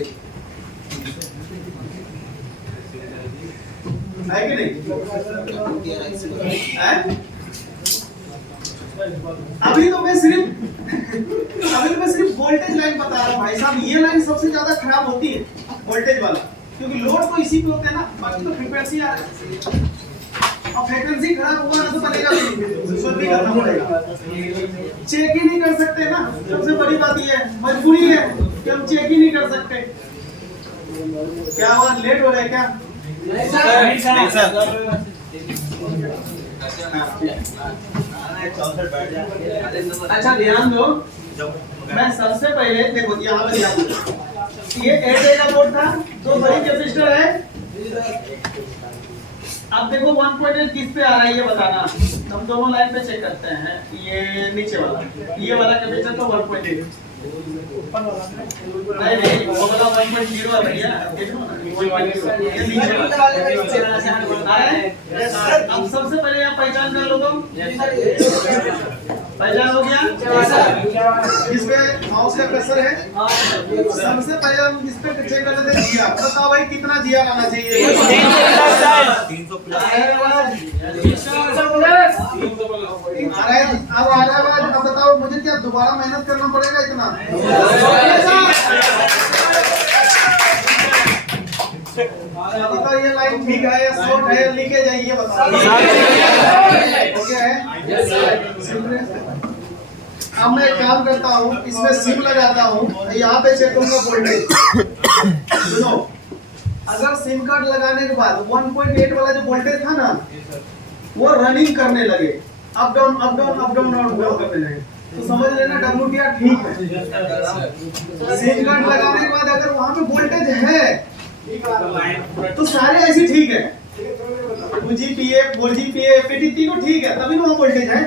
है कि नहीं? अभी तो मैं सिर्फ वोल्टेज लाइन बता रहा हूँ भाई साहब, ये लाइन सबसे ज्यादा खराब होती है वोल्टेज वाला, क्योंकि लोड तो इसी पे होता है ना, बाकी तो फ्रीक्वेंसी आ रहा है, और फ्रीक्वेंसी खराब होगा ना तो बनेगा भी करना पड़ेगा, चेक ही नहीं कर सकते ना, सबसे बड़ी बात ये है, मजबूरी है कि हम चेक ही नहीं कर सकते। क्या हुआ, लेट हो रहा है क्या? नहीं सर। अच्छा ध्यान दो, मैं सबसे पहले देखो यहाँ पे ध्यान दो, ये 8A का बोर्ड था, दो बड़ी कैपेसिटर है। अब देखो 1.8 किस पे आ रहा है ये बताना, हम दोनों लाइन पे चेक करते हैं। ये नीचे वाला, ये वाला कैपेसिटर तो 1.8 नहीं वो वाला 1.0 है भैया, देखो ना ये नीचे वाला। अब सबसे पहले यहाँ पहचान कर लो, तुम पहचान हो गया? इस पे माउस का कर्सर है, सबसे पहले हम इस पे चेक कर लेते हैं जिया। बताओ भाई कितना जिया आना चाहिए? 300 प्लस। अब आ रहा है, अब बताओ मुझे क्या दोबारा मेहनत करना पड़ेगा इतना? बताओ ये लाइन ठीक है या शॉर्ट है या लीकेज है, ये बताओ। ओके है? अब मैं एक काम करता हूँ, इसमें सिम लगाता हूँ, यहाँ पे चेक करूंगा वोल्टेज। सुनो, अगर सिम कार्ड लगाने के बाद 1.8 वाला जो वोल्टेज था ना, वो रनिंग करने लगे, up down up down up down up down करने लगे, तो समझ लेना WTR ठीक है। सिम कार्ड लगाने के बाद अगर वहाँ पे वोल्टेज है तो सारे ऐसे ठीक है, 2GPA 4GPA APT तीनों ठीक है, तभी वहाँ वोल्टेज है।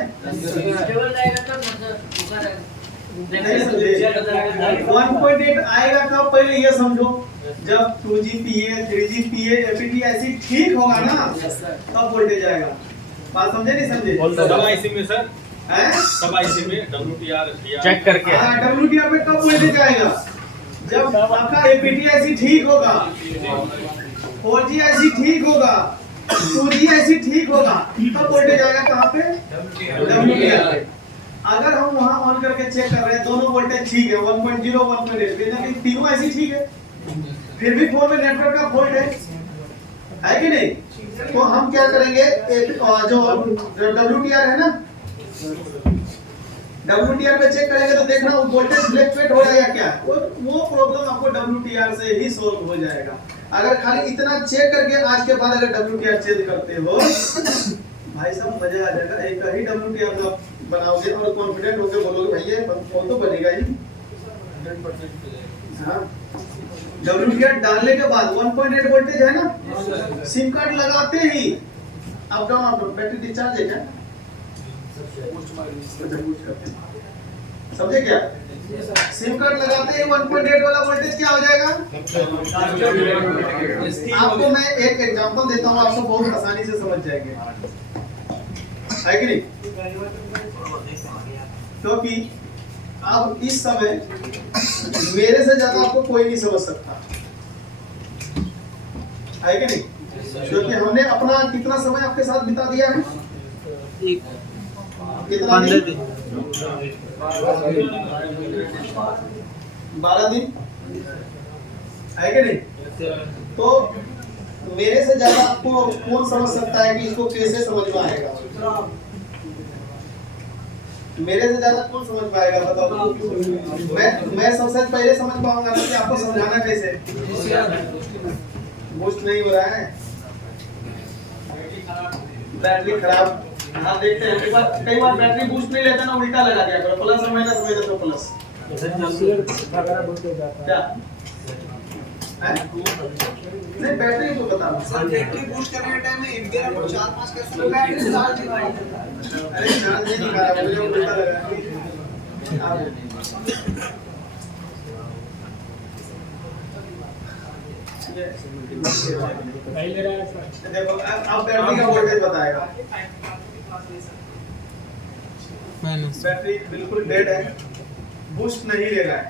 1.8 आएगा कब, पहले ये समझो, जब 2GPA 3GPA APT ऐसी ठीक होगा ना तब वोल्टेज आएगा। बात समझे नहीं समझे? सब आईसी में सर, सब आईसी में WTR चेक करके, हाँ WTR पे कब वोल्टेज आएगा? जब आपका APT ऐसी ठीक होगा, 4G ऐसी ठीक होगा, 2G ऐसी ठीक होगा, तब वोल्टेज आएगा कहाँ पे? WTR पे। अगर हम वहाँ ऑन करके चेक कर रहे हैं, दोनों वोल्टेज ठीक है, 1.0 1.8, लेकिन तीनों ऐसी ठीक है, फिर भी फोन में नेटवर्क का फॉल्ट है है कि नहीं? तो हम क्या करेंगे, एक जो WTR है ना, WTR पे चेक करेंगे तो देखना वो वोल्टेज फ्लक्चुएट हो रहा है या क्या, वो प्रॉब्लम आपको WTR से ही सॉल्व हो जाएगा। अगर खाली इतना चेक करके आज के बाद अगर WTR चेंज करते हो भाई साहब मजा आ जाएगा। एक ही WTR का बनाओगे और कॉन्फिडेंट होकर बोलोगे भाई ये फोन तो बनेगा ही 100%। हाँ, WTR डालने के बाद 1.8 वोल्टेज है ना, सिम कार्ड लगाते ही अब डाउन आप बैटरी डिस्चार्ज है क्या, समझे क्या? सिम कार्ड लगाते ही 1.8 वाला वोल्टेज क्या हो जाएगा? आपको मैं एक एग्जांपल देता हूँ, आपको बहुत आसानी से समझ जाएंगे, है कि नहीं? क्योंकि अब इस समय मेरे से ज्यादा आपको कोई नहीं समझ सकता, है कि नहीं? क्योंकि हमने अपना कितना समय आपके साथ बिता दिया है, कितना दिन? 12 दिन, है कि नहीं? तो मेरे से ज्यादा आपको कौन समझ सकता है कि इसको कैसे समझ में आएगा? मेरे से ज्यादा कौन समझ पाएगा बताओ? मैं सबसे पहले समझ पाऊंगा कि आपको समझाना कैसे। बूस्ट नहीं हो रहा है, बैटरी खराब। हाँ देखते हैं, कई बार बैटरी बूस्ट नहीं लेता ना, उल्टा लगा दिया करो, प्लस और माइनस माइनस और प्लस क्या है? नहीं बैटरी तो बता सर, बैटरी बूस्ट करने के टाइम में एम्पियर आपको 4-5 कैसे बैटरी चार्ज नहीं होगा। अरे चार्ज नहीं दिखा रहा, मुझे उल्टा लगा। देखो अब बैटरी का वोल्टेज बताएगा। बैटरी बिल्कुल डेड है, बूस्ट नहीं ले रहा है।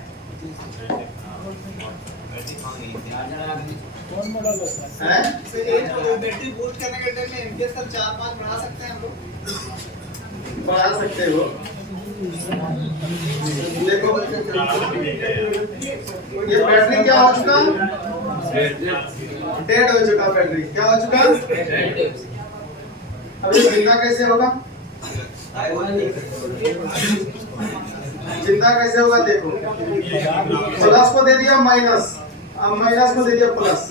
कौन मॉडल होता है? बैटरी बूस्ट करने के टाइम में एम्पियर सर 4-5 बढ़ा सकते हैं हम लोग, बढ़ा सकते हो। देखो ये बैटरी क्या हो चुका, डेड हो चुका। बैटरी क्या हो चुका, अब ये जिंदा कैसे होगा? जिंदा कैसे होगा? देखो प्लस को दे दिया माइनस, अब माइनस को दे दिया प्लस,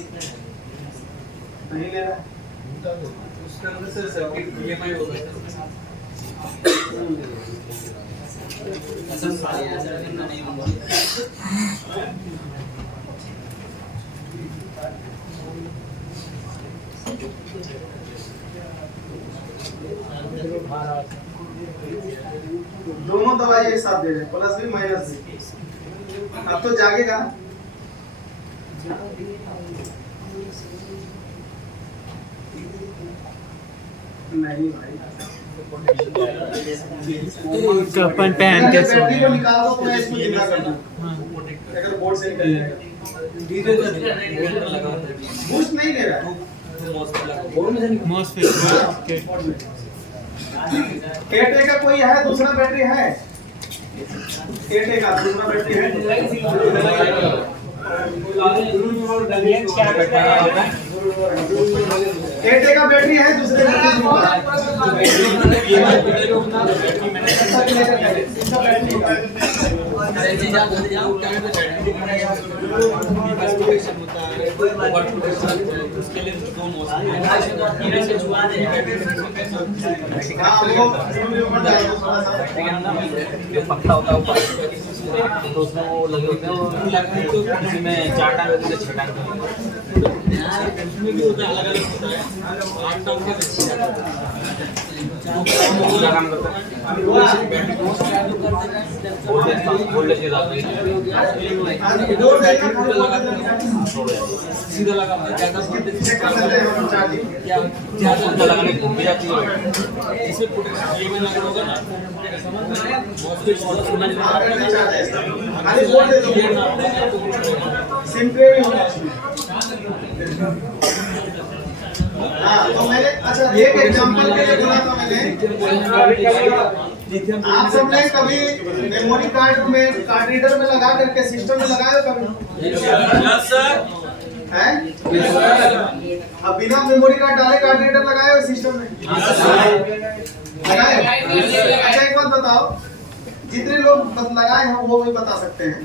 नहीं ले रहा। उसके अंदर से सर्किट EMI होगा दोनों दवाई एक साथ दे रहे, प्लस भी माइनस भी। अब तो जागेगा। नहीं भाई अपन पहन के सो बैटरी को निकाल दो, मैं इसको जिंदा कर दूं अगर बोर्ड से निकल जाएगा। बूस्ट नहीं ले रहा है, केटे का कोई है दूसरा बैटरी है, केटे का दूसरा बैटरी है। केटे का बैटरी है दूसरे पक्का होता है तो उसमें वो लगे होते हैं, उसी में 4 टांग होती है, 6 टांग उसमें भी होता है, अलग अलग होता है। 8 टांग का काम करता है, सीधा लगा ज्यादा लगाने घूम जाती है, इसमें EMI लगा होगा ना, हाँ तो मैंने अच्छा एक एग्जांपल के लिए बोला था मैंने, आप सबने कभी मेमोरी कार्ड में कार्ड रीडर में लगा करके सिस्टम में लगाए हो कभी? Yes sir. हैं? अब बिना मेमोरी कार्ड डाले कार्ड लगाए हो सिस्टम में लगाए? अच्छा एक बात बताओ, जितने लोग लगाए हैं वो भी बता सकते हैं,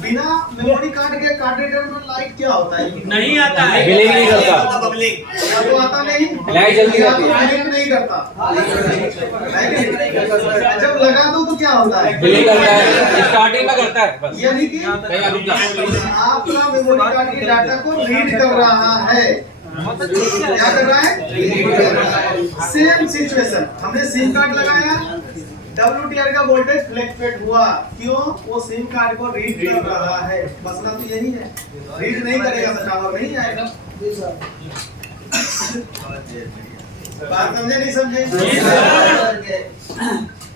बिना मेमोरी कार्ड के कार्ड रीडर में लाइट क्या होता है? नहीं आता है, ब्लिंक नहीं करता, या तो आता नहीं, लाइट जल्दी या आती तो है, ब्लिंक नहीं करता। जब लगा दो तो क्या होता है? ब्लिंक करता है, स्टार्टिंग में करता है बस। यानी कि आपका मेमोरी कार्ड की डाटा को रीड कर रहा है, क्या कर रहा है? सेम सिचुएशन, हमने सिम कार्ड लगाया, WTR का वोल्टेज फ्लक्चुएट हुआ, क्यों? वो सिम कार्ड को रीड कर रहा है, मसला तो यही है। रीड नहीं करेगा तो टावर नहीं आएगा। बात समझे नहीं समझे?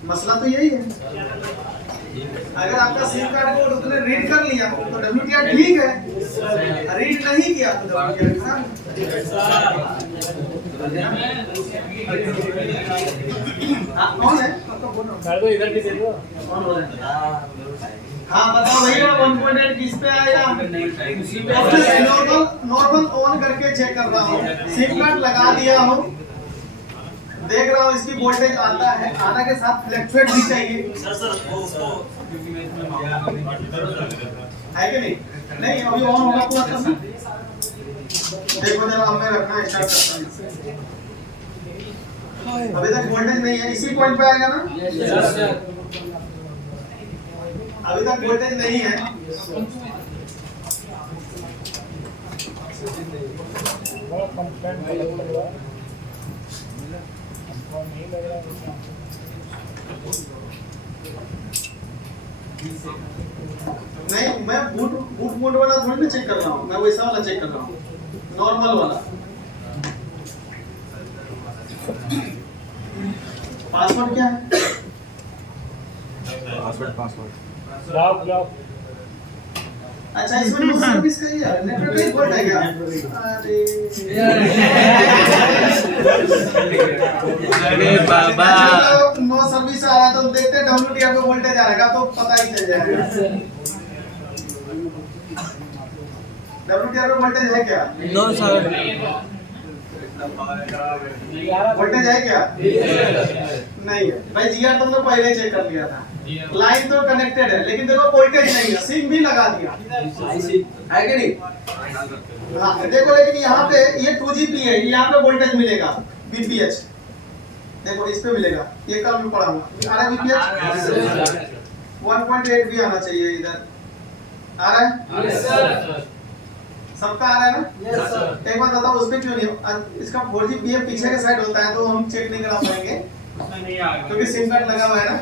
मसला तो यही है। अगर आपका सिम कार्ड को उसने रीड कर लिया तो WTR ठीक है, रीड नहीं किया तो WTR खराब है। कौन है? इधर भी दे दो। हाँ बताओ भैया 1.8 किस पे आएगा? नॉर्मल ऑन करके चेक कर रहा हूँ, सिम कार्ड लगा दिया हूँ, देख रहा हूँ इसकी वोल्टेज आता है, आने के साथ फ्लक्चुएट भी चाहिए, है कि नहीं? नहीं अभी ऑन होगा पूरा करना। देखो जरा हमें रखना स्टार्ट करता हूँ, अभी तक वोल्टेज नहीं है, इसी पॉइंट पे आएगा ना? अभी तक वोल्टेज नहीं है, नहीं मैं बूट मोड वाला थोड़ी ना चेक कर रहा हूँ, मैं वैसा वाला चेक कर रहा हूँ, नॉर्मल वाला। पासवर्ड क्या है? ब्लॉक अच्छा इसमें नो सर्विस का ही है, नेटवर्क का ही फॉल्ट है क्या? अरे बाबा, नो सर्विस आ रहा है तो देखते हैं WTR पे वोल्टेज आ रहेगा तो पता ही चल जाएगा। WTR पे वोल्टेज है क्या? नो सर, वोल्टेज है क्या? नहीं है भाई, GR तुमने पहले चेक कर लिया था, लाइन तो कनेक्टेड है लेकिन देखो वोल्टेज नहीं है, सिम भी लगा दिया है कि नहीं? हाँ देखो, लेकिन यहाँ पे ये 2GP है, यहाँ पे वोल्टेज मिलेगा BPH, देखो इस पे मिलेगा, ये कल में पढ़ाऊंगा। आ रहा है BPH 1.8 भी आना चाहिए, इधर आ रहा है? सबका आ रहा है ना? एक बात बताओ उस पे क्यों नहीं? इसका 4GP पीछे के साइड होता है तो हम चेक नहीं करा पाएंगे क्योंकि सिम कार्ड लगा हुआ है ना,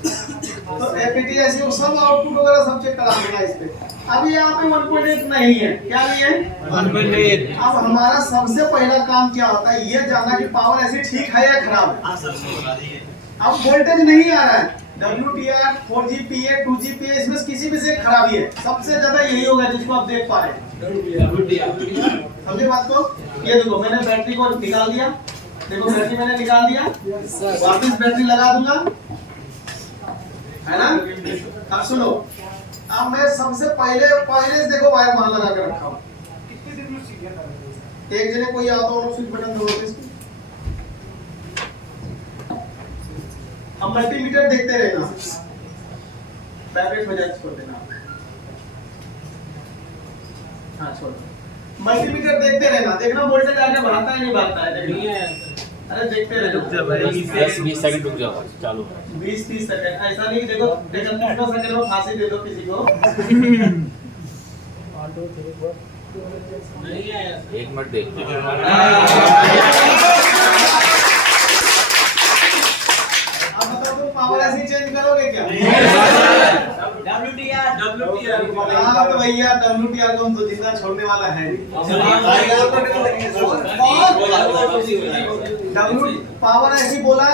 तो APTS सब आउटपुट वगैरह सब चेक करा देगा इस पे। अभी यहाँ पे 1.8 नहीं है, क्या नहीं है? 1.8। अब हमारा सबसे पहला काम क्या होता है, ये जानना कि पावर ऐसी ठीक है या खराब है। अब वोल्टेज नहीं आ रहा है, WTR 4GPA 2GPA इसमें किसी भी से खराबी है, सबसे ज्यादा यही होगा जिसको आप देख पा रहे हैं। समझे बात को? ये देखो मैंने बैटरी को निकाल दिया, देखो बैटरी मैंने निकाल दिया, वापस बैटरी लगा दूंगा, है ना? अब सुनो, अब मैं सबसे पहले से देखो वायर वहां लगा के रखा हूं, एक जने कोई आता हो स्विच बटन दबाओ इसको। अब मल्टीमीटर देखते रहना, बैटरी हो जाए छोड़ देना, हाँ छोड़, मल्टीमीटर देखते रहना, देखना वोल्टेज आगे बढ़ाता है नहीं बढ़ता है, देखना। अरे देखते रहना, 10-20 सेकंड रुक जाओ, चालू 20-30 सेकंड, ऐसा नहीं देखो 30 सेकंड में फांसी दे दो किसी को। 1 मिनट दे। अब बताओ तुम पावर ऐसी चेंज करोगे क्या? WTR हाँ तो भैया WTR को हम तो जिंदा छोड़ने वाला है नहीं। पावर ऐसी बोला